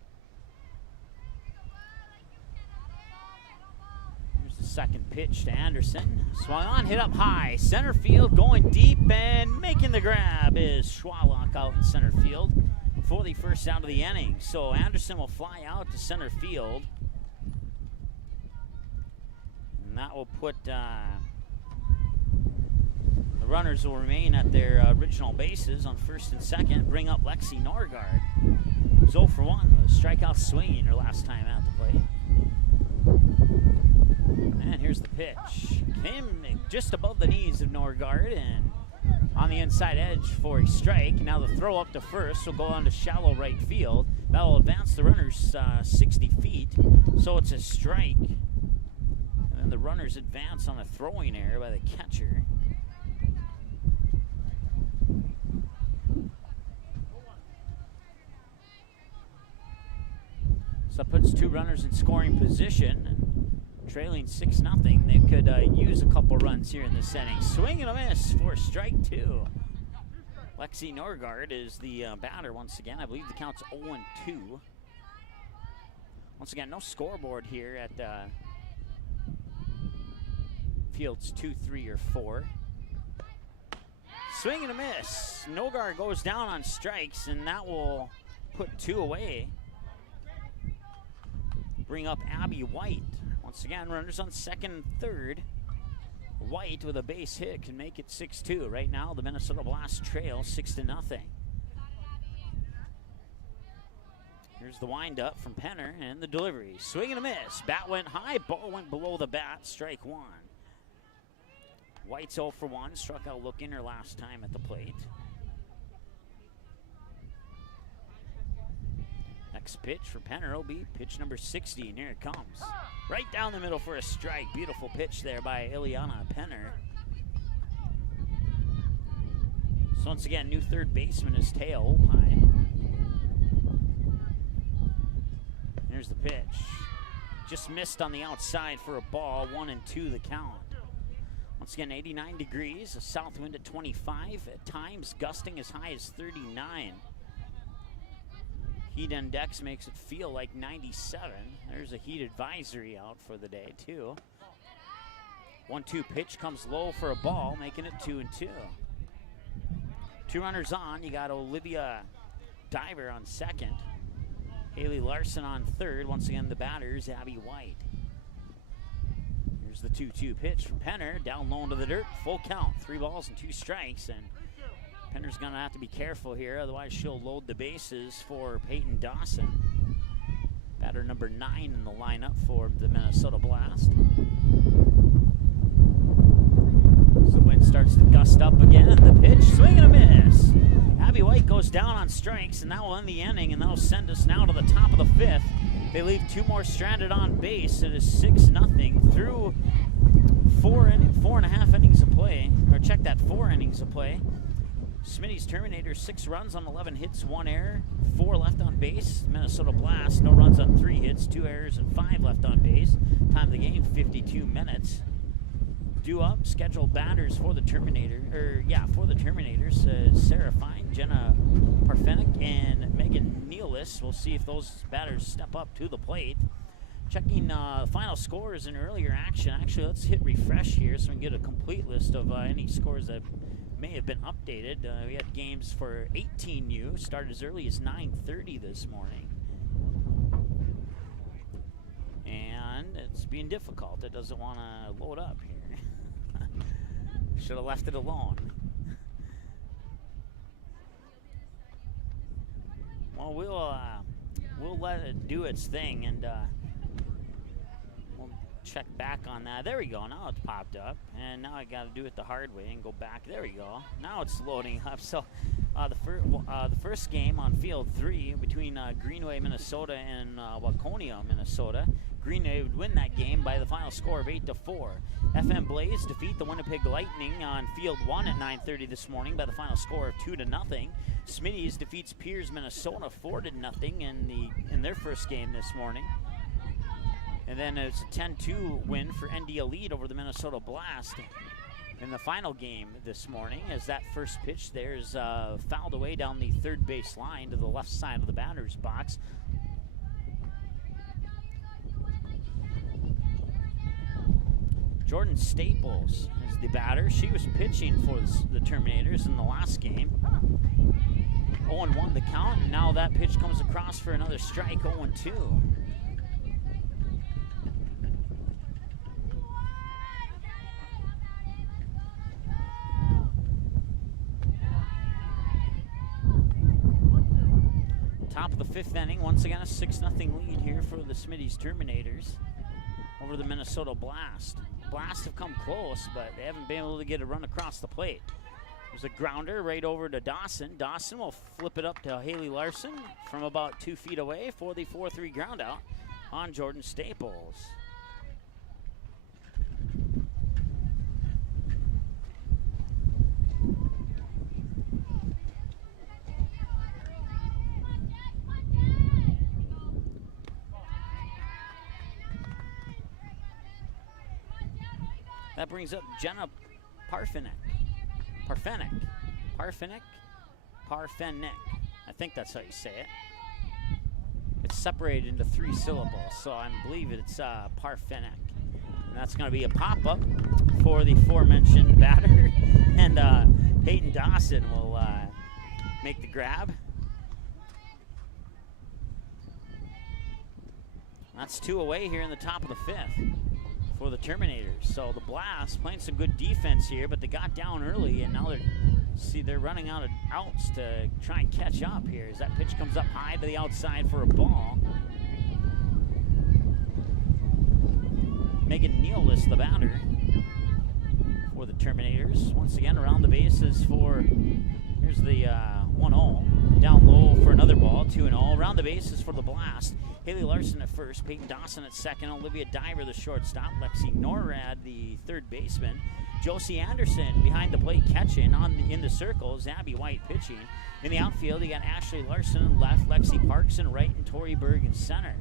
Here's the second pitch to Anderson. Swung on, hit up high. Center field going deep, and making the grab is Schwallock out in center field for the first out of the inning. So Anderson will fly out to center field. And that will put the runners will remain at their original bases on first and second. Bring up Lexi Norgard, who's 0 for 1 with a strikeout swinging her last time at the plate. And here's the pitch. Came just above the knees of Norgard and on the inside edge for a strike. Now the throw up to first will go on to shallow right field. That will advance the runners 60 feet, so it's a strike. And the runners advance on a throwing error by the catcher. So that puts 2 runners in scoring position. Trailing 6-0. They could use a couple runs here in this inning. Swing and a miss for strike 2. Lexi Norgard is the batter once again. I believe the count's 0-2. Once again, no scoreboard here at fields 2, 3, or 4. Swing and a miss. Norgard goes down on strikes, and that will put 2 away. Bring up Abby White. Once again, runners on second and third. White with a base hit can make it 6-2. Right now, the Minnesota Blast trail 6-0. Here's the windup from Penner and the delivery. Swing and a miss. Bat went high, ball went below the bat. Strike 1. White's 0 for 1, struck out looking her last time at the plate. Next pitch for Penner will be pitch number 60, and here it comes. Right down the middle for a strike. Beautiful pitch there by Ileana Penner. So once again, new third baseman is Taya Oldheim. Here's the pitch. Just missed on the outside for a ball, 1-2 the count. Once again, 89 degrees, a south wind at 25, at times gusting as high as 39. Heat index makes it feel like 97. There's a heat advisory out for the day, too. 1-2 pitch comes low for a ball, making it 2-2. 2 runners on. You got Olivia Diver on second. Haley Larson on third. Once again, the batters, Abby White. Here's the 2-2 pitch from Penner, down low into the dirt, full count, 3 balls and 2 strikes, and Penner's gonna have to be careful here, otherwise she'll load the bases for Peyton Dawson. Batter number 9 in the lineup for the Minnesota Blast. So the wind starts to gust up again, and the pitch, swing and a miss. Abby White goes down on strikes, and that will end the inning, and that'll send us now to the top of the 5th. They leave 2 more stranded on base. It is 6-0 through 4.5 innings of play. Or check that, 4 innings of play. Smitty's Terminators, 6 runs on 11 hits, 1 error, 4 left on base. Minnesota Blast, no runs on 3 hits, 2 errors, and 5 left on base. Time of the game, 52 minutes. Due up, scheduled batters for the Terminators, Sarah Fine, Jenna Parfenick, and Megan Nealis. We'll see if those batters step up to the plate. Checking final scores in earlier action. Actually, let's hit refresh here so we can get a complete list of any scores that may have been updated. We had games for 18U, started as early as 9:30 this morning. And it's being difficult. It doesn't want to load up here. Should have left it alone. Well, we'll let it do its thing, and we'll check back on that. There we go. Now it's popped up, and now I got to do it the hard way and go back. There we go. Now it's loading up. So the first game on Field 3 between Greenway, Minnesota, and Waconia, Minnesota. Greenway would win that game by the final score of 8-4. FM Blaze defeat the Winnipeg Lightning on Field 1 at 9:30 this morning by the final score of 2-0. Smitty's defeats Piers, Minnesota 4-0 in their first game this morning. And then it's a 10-2 win for ND Elite over the Minnesota Blast in the final game this morning, as that first pitch there is fouled away down the third base line to the left side of the batter's box. Jordan Staples is the batter. She was pitching for the Terminators in the last game. 0-1 the count, and now that pitch comes across for another strike, 0-2. Top of the 5th inning, once again a 6-0 lead here for the Smitty's Terminators over the Minnesota Blast. Blast have come close, but they haven't been able to get a run across the plate. There's a grounder right over to Dawson. Dawson will flip it up to Haley Larson from about 2 feet away for the 4-3 ground out on Jordan Staples. That brings up Jenna Parfenick. I think that's how you say it. It's separated into 3 syllables, so I believe it's Parfenick. And that's going to be a pop-up for the aforementioned batter. And Peyton Dawson will make the grab. That's 2 away here in the top of the 5th. For the Terminators. So the Blast playing some good defense here, but they got down early, and now they're running out of outs to try and catch up here as that pitch comes up high to the outside for a ball. Megan Nealis, the batter for the Terminators. Once again around the bases for, here's the 1-0. Down low for another ball, 2-0. Around the bases for the Blast. Haley Larson at first, Peyton Dawson at second, Olivia Diver the shortstop, Lexi Norrad the third baseman, Josie Anderson behind the plate catching, in the circles, Abby White pitching. In the outfield, you got Ashley Larson in left, Lexi Parks in right, and Tori Berg in center.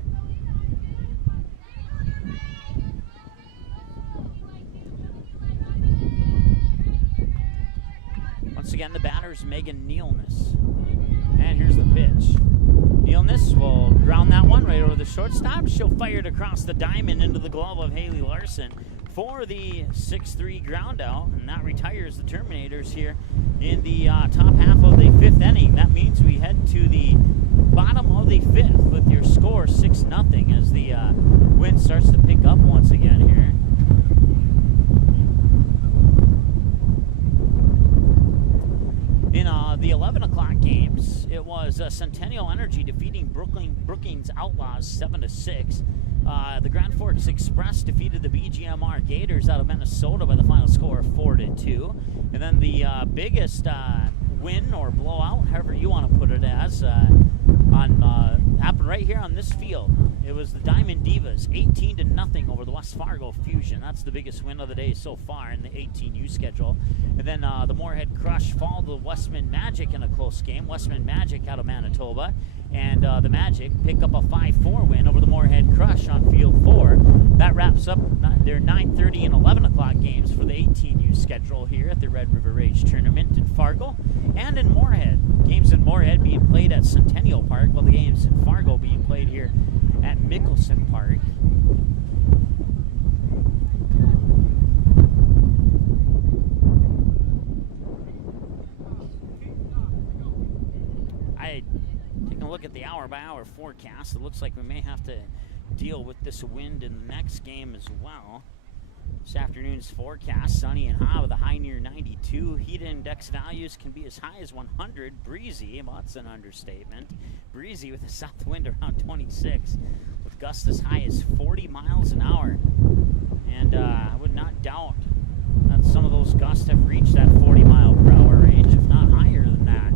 Once again, the batter's Megan Nealness. And here's the pitch. Nealness will ground that one right over the shortstop. She'll fire it across the diamond into the glove of Haley Larson for the 6-3 ground out, and that retires the Terminators here in the top half of the 5th inning. That means we head to the bottom of the 5th with your score 6-0 as the wind starts to pick up once again here. In the 11 o'clock games, it was Centennial Energy defeating Brookings Outlaws 7-6. The Grand Forks Express defeated the BGMR Gators out of Minnesota by the final score of 4-2. And then the biggest win or blowout, however you want to put it as, happened right here on this field. It was the Diamond Divas, 18-0 over the West Fargo Fusion. That's the biggest win of the day so far in the 18U schedule. And then the Moorhead Crush followed the Westman Magic in a close game. Westman Magic out of Manitoba. And the Magic pick up a 5-4 win over the Moorhead Crush on Field 4. That wraps up their 9:30 and 11 o'clock games for the 18U schedule here at the Red River Rage Tournament in Fargo and in Moorhead. Games in Moorhead being played at Centennial Park, while the games in Fargo being played here at Mickelson Park. Taking a look at the hour-by-hour forecast, it looks like we may have to deal with this wind in the next game as well. This afternoon's forecast, sunny and hot with a high near 92. Heat index values can be as high as 100. Breezy, well, that's an understatement. Breezy with a south wind around 26, with gusts as high as 40 miles an hour. And I would not doubt that some of those gusts have reached that 40-mile-per-hour range, if not higher than that.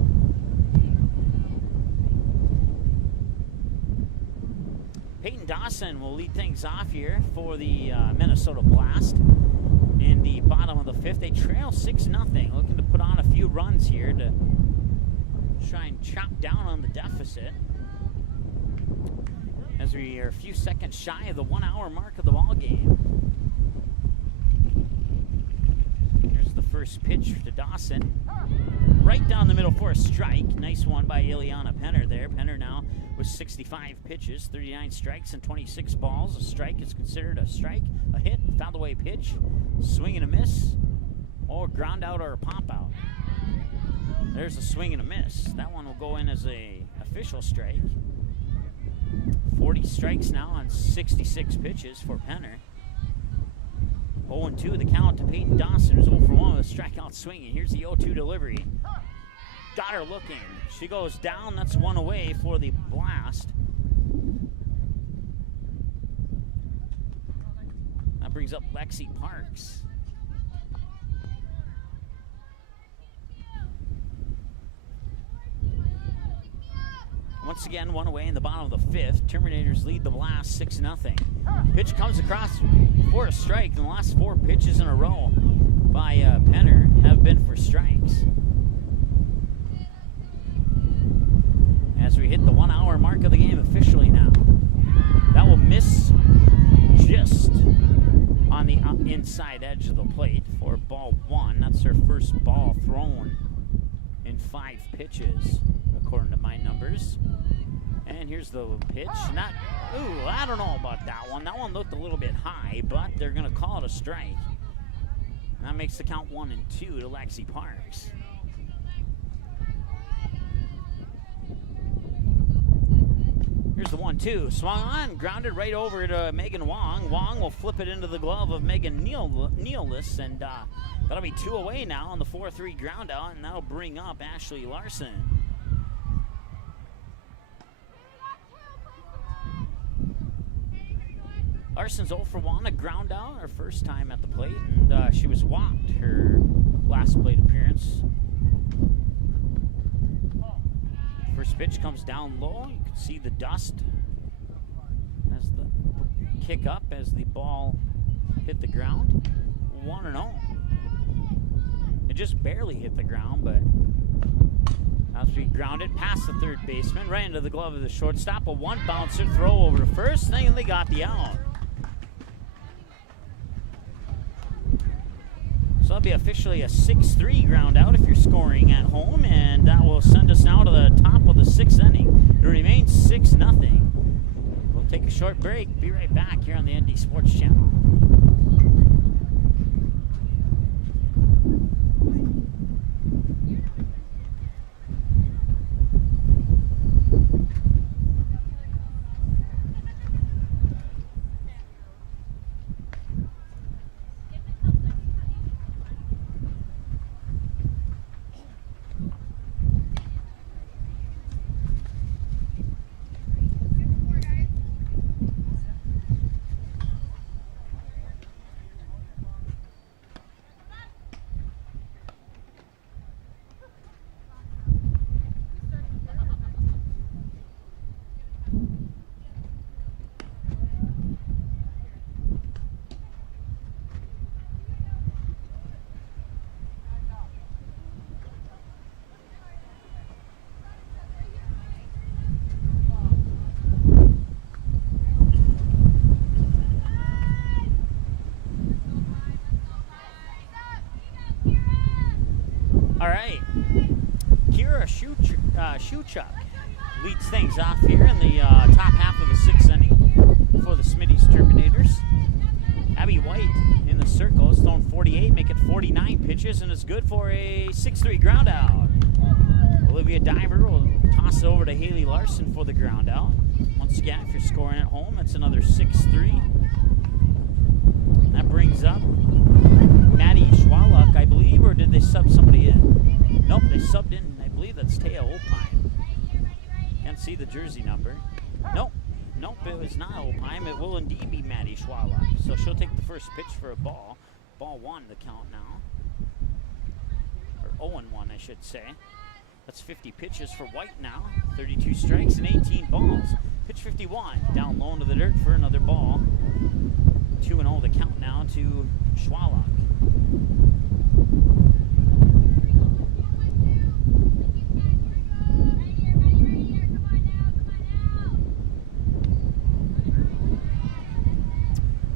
Peyton Dawson will lead things off here for the Minnesota Blast. In the bottom of the fifth, they trail 6-0, looking to put on a few runs here to try and chop down on the deficit. As we are a few seconds shy of the 1 hour mark of the ball game. Here's the first pitch to Dawson. Right down the middle for a strike. Nice one by Ileana Penner there. Penner now with 65 pitches, 39 strikes and 26 balls. A strike is considered a strike, a hit, foul away pitch, swing and a miss, or ground out or a pop out. There's a swing and a miss. That one will go in as a official strike. 40 strikes now on 66 pitches for Penner. 0-2 the count to Peyton Dawson, who's 0-for-1 with a strikeout swing. And here's the 0-2 delivery. Got her looking. She goes down. That's one away for the Blast. That brings up Lexi Parks. Once again, one away in the bottom of the fifth. Terminators lead the Blast 6-0. Pitch comes across for a strike. And the last 4 pitches in a row by Penner have been for strikes. As we hit the 1 hour mark of the game officially now. That will miss just on the inside edge of the plate for ball 1. That's her first ball thrown in 5 pitches, according to my numbers. And here's the pitch. I don't know about that one. That one looked a little bit high, but they're going to call it a strike. That makes the count 1-2 to Lexi Parks. Here's the 1-2. Swung on, grounded right over to Megan Wong. Wong will flip it into the glove of Megan Nealis, and that'll be 2 away now on the 4-3 ground out, and that'll bring up Ashley Larson. Larson's 0-for-1, a ground out, her first time at the plate, and she was walked her last plate appearance. First pitch comes down low. You can see the dust as the kick up as the ball hit the ground. 1-0. It just barely hit the ground, but as we grounded past the third baseman, right into the glove of the shortstop. A 1-bouncer throw over to first, and they got the out. So that'll be officially a 6-3 ground out if you're scoring at home, and that will send us now to the top of the 6th inning. It remains 6-0. We'll take a short break. Be right back here on the ND Sports Channel. Kira Shuchuk leads things off here in the top half of the 6th inning for the Smitty's Terminators. Abby White in the circle is throwing 48, make it 49 pitches, and is good for a 6-3 ground out. Olivia Diver will toss it over to Haley Larson for the ground out. Once again, if you're scoring at home, it's another 6-3. That brings up Maddie Schwaluk, I believe, or did they sub somebody in? Nope, they subbed in. I believe that's Taya Opine. Can't see the jersey number. Nope, it was not Opine. It will indeed be Maddie Schwaluk. So she'll take the first pitch for a ball. Ball 1 the count now. Or 0-1, I should say. That's 50 pitches for White now. 32 strikes and 18 balls. Pitch 51, down low into the dirt for another ball. 2-0 the count now to Schwaluk.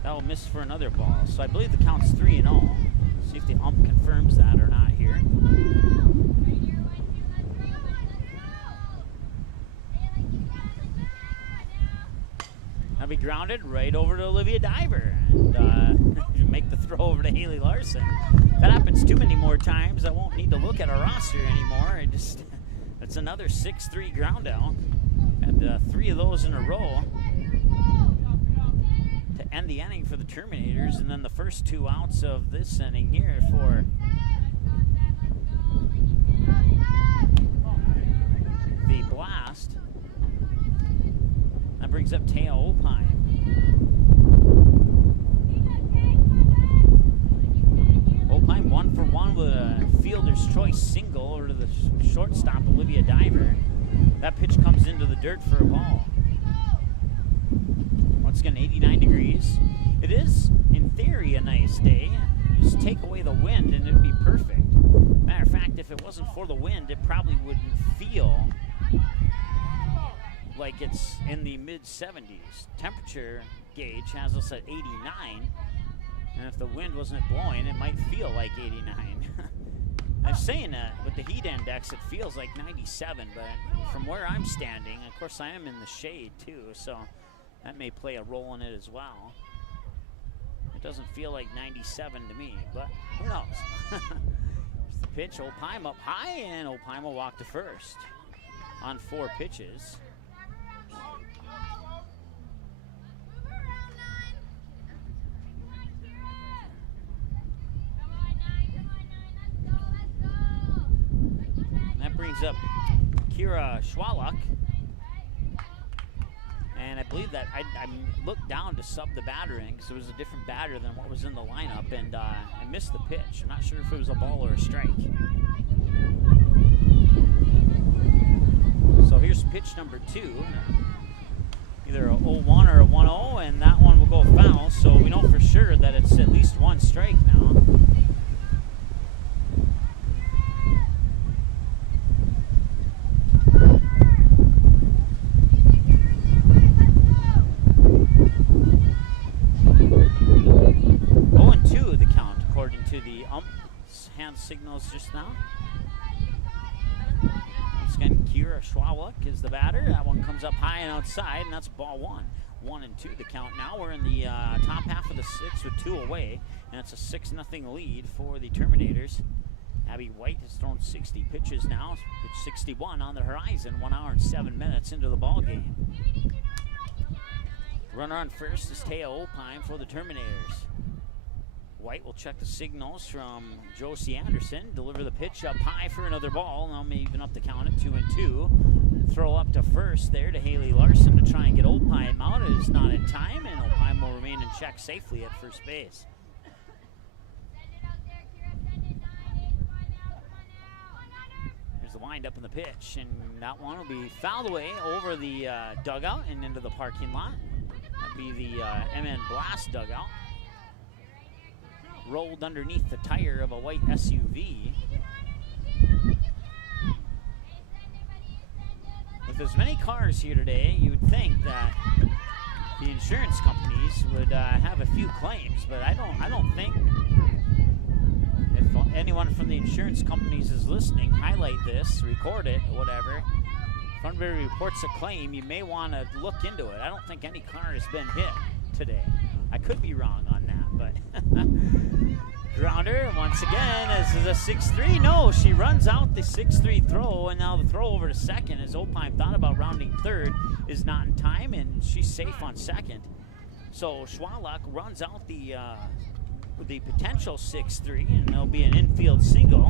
That'll miss for another ball. So I believe the count's 3-0. See if the ump confirms that or not here. That'll be grounded right over to Olivia Diver and make the throw over to Haley Larson. If that happens too many more times, I won't need to look at our roster anymore. That's another 6-3 ground out, and 3 of those in a row to end the inning for the Terminators, and then the first 2 outs of this inning here for the Blast. That brings up Taya Opine. Opine 1 for 1 with a fielder's choice single over to the shortstop, Olivia Diver. That pitch comes into the dirt for a ball. Once again, 89 degrees. It is, in theory, a nice day. Just take away the wind and it'd be perfect. Matter of fact, if it wasn't for the wind, it probably wouldn't feel like it's in the mid-70s. Temperature gauge has us at 89, and if the wind wasn't blowing, it might feel like 89. I'm saying that with the heat index, it feels like 97, but from where I'm standing, of course I am in the shade too, so that may play a role in it as well. It doesn't feel like 97 to me, but who knows? Here's the pitch, Opime up high, and Opime will walk to first on 4 pitches. That brings up Kira Schwaluk. And I believe that I looked down to sub the batter in because it was a different batter than what was in the lineup, and I missed the pitch. I'm not sure if it was a ball or a strike. So here's pitch number 2. Either a 0-1 or a 1-0, and that one will go foul, so we know for sure that it's at least 1 strike now. To the ump's hand signals just now. Once again, Kira Schwaluk is the batter. That one comes up high and outside, and that's ball 1. 1-2 the count now. We're in the top half of the 6th with 2 away, and it's a 6-0 lead for the Terminators. Abby White has thrown 60 pitches now. Pitch 61 on the horizon, 1 hour and 7 minutes into the ball game. Runner on first is Taya Opine for the Terminators. White will check the signals from Josie Anderson, deliver the pitch up high for another ball. Now may even up the count at 2-2. Throw up to first there to Haley Larson to try and get Opine out. It is not in time, and Opine will remain in check safely at first base. Here's the wind up in the pitch, and that one will be fouled away over the dugout and into the parking lot. That'll be the MN Blast dugout. Rolled underneath the tire of a white SUV. With as many cars here today, you would think that the insurance companies would have a few claims, but I don't think If anyone from the insurance companies is listening, highlight this, record it, whatever. If anybody reports a claim, you may want to look into it. I don't think any car has been hit today. I could be wrong on that, but grounder once again. This is a 6-3. No, she runs out the 6-3 throw, and now the throw over to second as Opheim thought about rounding third is not in time, and she's safe on second. So Schwalach runs out the potential 6-3, and there'll be an infield single.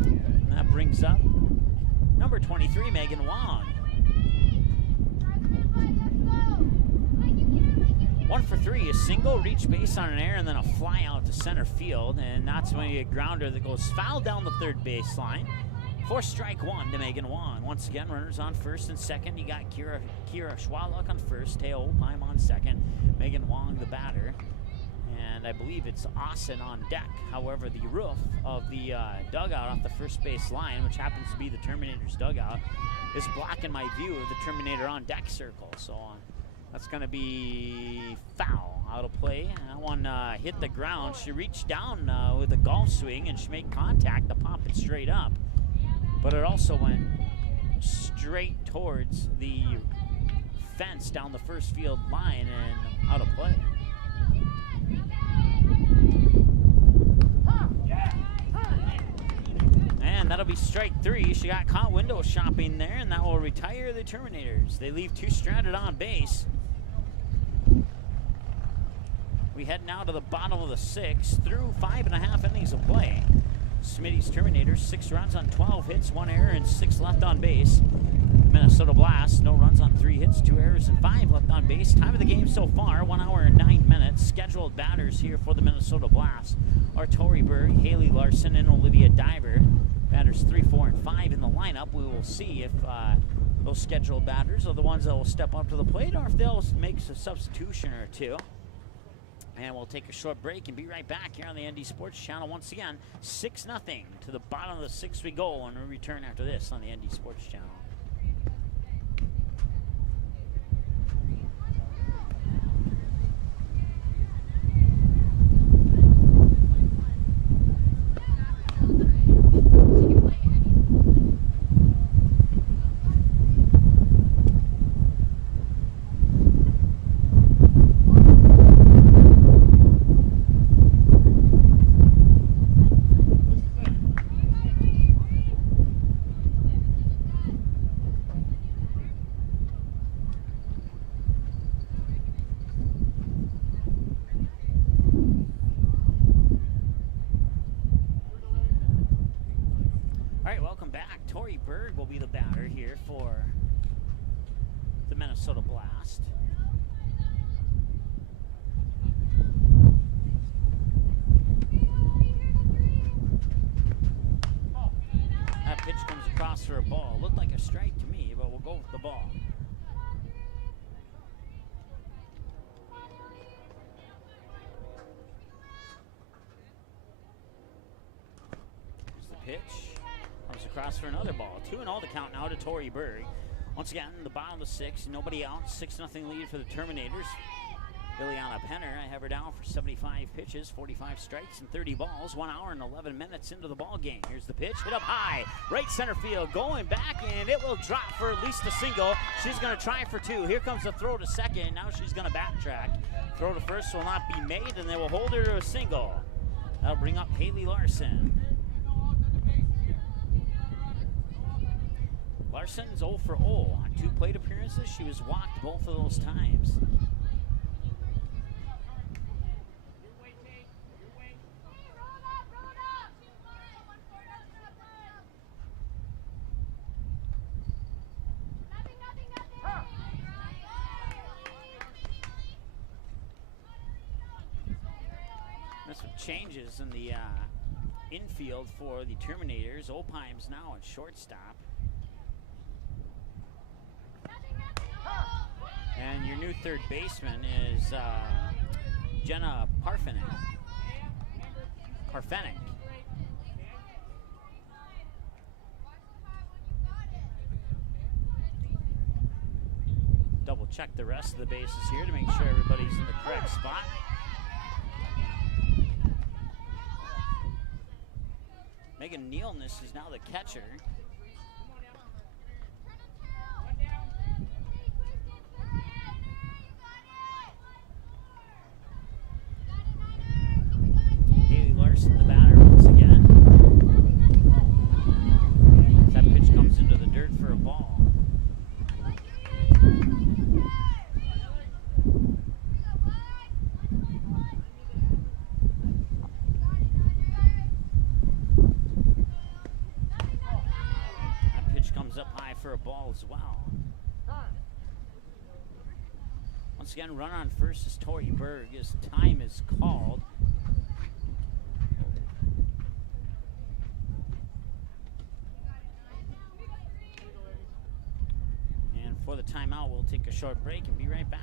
And that brings up number 23, Megan Wong. 1 for 3, a single, reach base on an air, and then a fly out to center field. And that's when you get a grounder that goes foul down the third baseline. For strike 1 to Megan Wong. Once again, runners on first and second. You got Kira Schwalach on first, Teo Opheim on second, Megan Wong the batter. And I believe it's Austin on deck. However, the roof of the dugout off the first base line, which happens to be the Terminators dugout, is blocking my view of the Terminator on deck circle. So that's going to be foul, out of play. And that one hit the ground. She reached down with a golf swing, and she made contact to pop it straight up. But it also went straight towards the fence down the first field line and out of play. And that'll be strike 3. She got caught window shopping there, and that will retire the Terminators. They leave 2 stranded on base. We head now to the bottom of the 6th through 5.5 innings of play. Smitty's Terminators, 6 runs on 12 hits, 1 error, and 6 left on base. Minnesota Blast, no runs on 3 hits, 2 errors, and 5 left on base. Time of the game so far, 1 hour and 9 minutes. Scheduled batters here for the Minnesota Blast are Tori Berg, Haley Larson, and Olivia Diver. Batters 3, 4, and 5 in the lineup. We will see if those scheduled batters are the ones that will step up to the plate or if they'll make a substitution or two. And we'll take a short break and be right back here on the ND Sports Channel. Once again, 6-0 to the bottom of the 6th we go, and we return after this on the ND Sports Channel. Minnesota Blast. That pitch comes across for a ball. Looked like a strike to me, but we'll go with the ball. Here's the pitch. Comes across for another ball. 2-0 the count now to Tori Berg. Once again, the bottom of the 6th, nobody out. 6-0 lead for the Terminators. Ileana Penner, I have her down for 75 pitches, 45 strikes, and 30 balls. 1 hour and 11 minutes into the ball game. Here's the pitch, hit up high, right center field, going back, and it will drop for at least a single. She's going to try for 2. Here comes the throw to second. Now she's going to backtrack. Throw to first will not be made, and they will hold her to a single. That'll bring up Haley Larson. Larson's 0 for 0 on 2 plate appearances. She was walked both of those times. There's some changes in the infield for the Terminators. Opheim's now at shortstop. And your new third baseman is Jenna Parfenick. Double check the rest of the bases here to make sure everybody's in the correct spot. Megan Nealness is now the catcher. Kaylee Larson, the batter, once again. As that pitch comes into the dirt for a ball. Up high for a ball as well. Once again, runner on first is Tori Berg. His time is called. And for the timeout, we'll take a short break and be right back.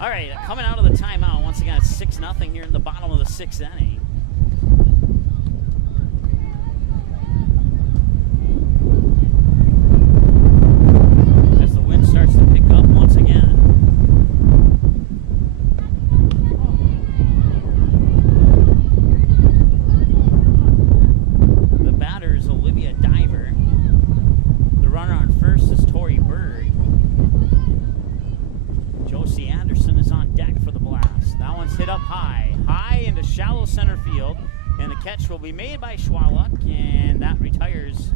All right, coming out of the timeout, once again, it's 6-0 here in the bottom of the 6th inning. As the wind starts to pick up once again. The batter is Olivia Diver. The runner on first is Tori Berg. Josie Anderson is on deck for the blast. That one's hit up high into shallow center field, and the catch will be made by Schwalluck, and that retires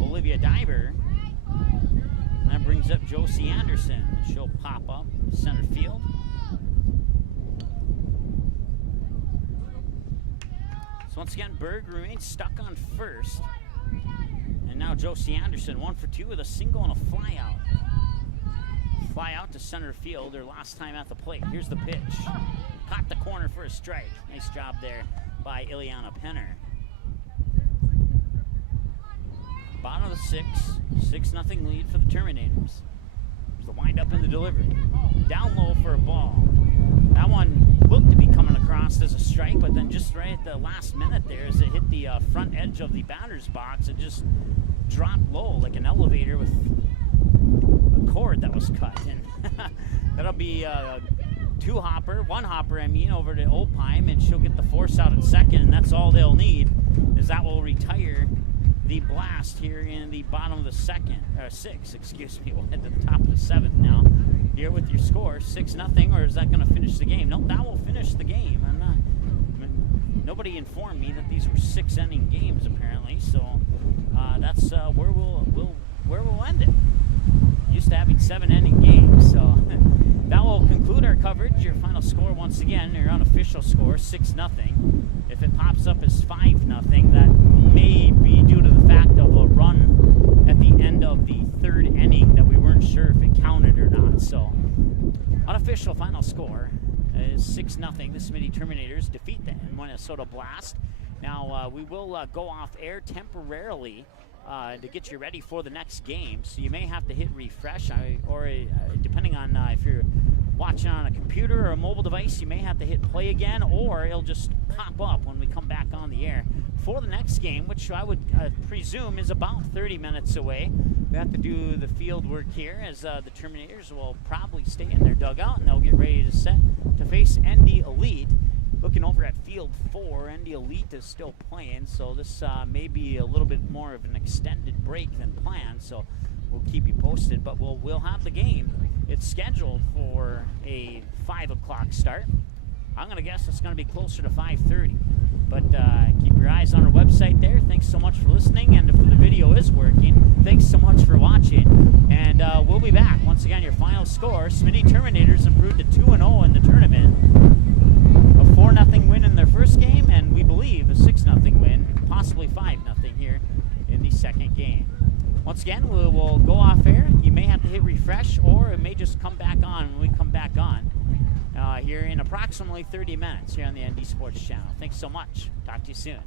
Olivia Diver. And that brings up Josie Anderson. She'll pop up center field. So once again, Berg remains stuck on first. And now Josie Anderson, 1 for 2 with a single and a fly out. Fly out to center field, their last time at the plate. Here's the pitch. Caught the corner for a strike. Nice job there by Ileana Penner. Bottom of the 6-0 lead for the Terminators. There's the windup in the delivery. Down low for a ball. That one looked to be coming across as a strike, but then just right at the last minute there, as it hit the front edge of the batter's box, it just dropped low like an elevator with cord that was cut, and that'll be one hopper over to Opheim, and she'll get the force out at second, and that's all they'll need, is that will retire the blast here in the bottom of the 6th, excuse me. We'll head to the top of the 7th now here with your score, 6-0, or is that going to finish the game? No, that will finish the game. Nobody informed me that these were 6-inning games apparently, so that's where we'll end it. Used to having 7-inning games, so that will conclude our coverage. Your final score, once again, your unofficial score, 6-0. If it pops up as 5-0, that may be due to the fact of a run at the end of the 3rd inning that we weren't sure if it counted or not. So, unofficial final score is 6-0. The Smitty Terminators defeat the Minnesota Blast. Now, we will go off air temporarily to get you ready for the next game, so you may have to hit refresh, or depending on if you're watching on a computer or a mobile device, you may have to hit play again, or it'll just pop up when we come back on the air for the next game, which I would presume is about 30 minutes away. We have to do the field work here, as the Terminators will probably stay in their dugout, and they'll get ready to set to face ND Elite. Looking over at Field 4, ND Elite is still playing, so this may be a little bit more of an extended break than planned, so we'll keep you posted, but we'll have the game. It's scheduled for a 5 o'clock start. I'm going to guess it's going to be closer to 5:30, but keep your eyes on our website there. Thanks so much for listening, and if the video is working, thanks so much for watching, and we'll be back. Once again, your final score, Smitty Terminators improved to 2-0 in the tournament. A 4-0 win in their first game, and we believe a 6-0 win, possibly 5-0 here in the second game. Once again, we will go off air. You may have to hit refresh, or it may just come back on when we come back on here in approximately 30 minutes here on the ND Sports Channel. Thanks so much. Talk to you soon.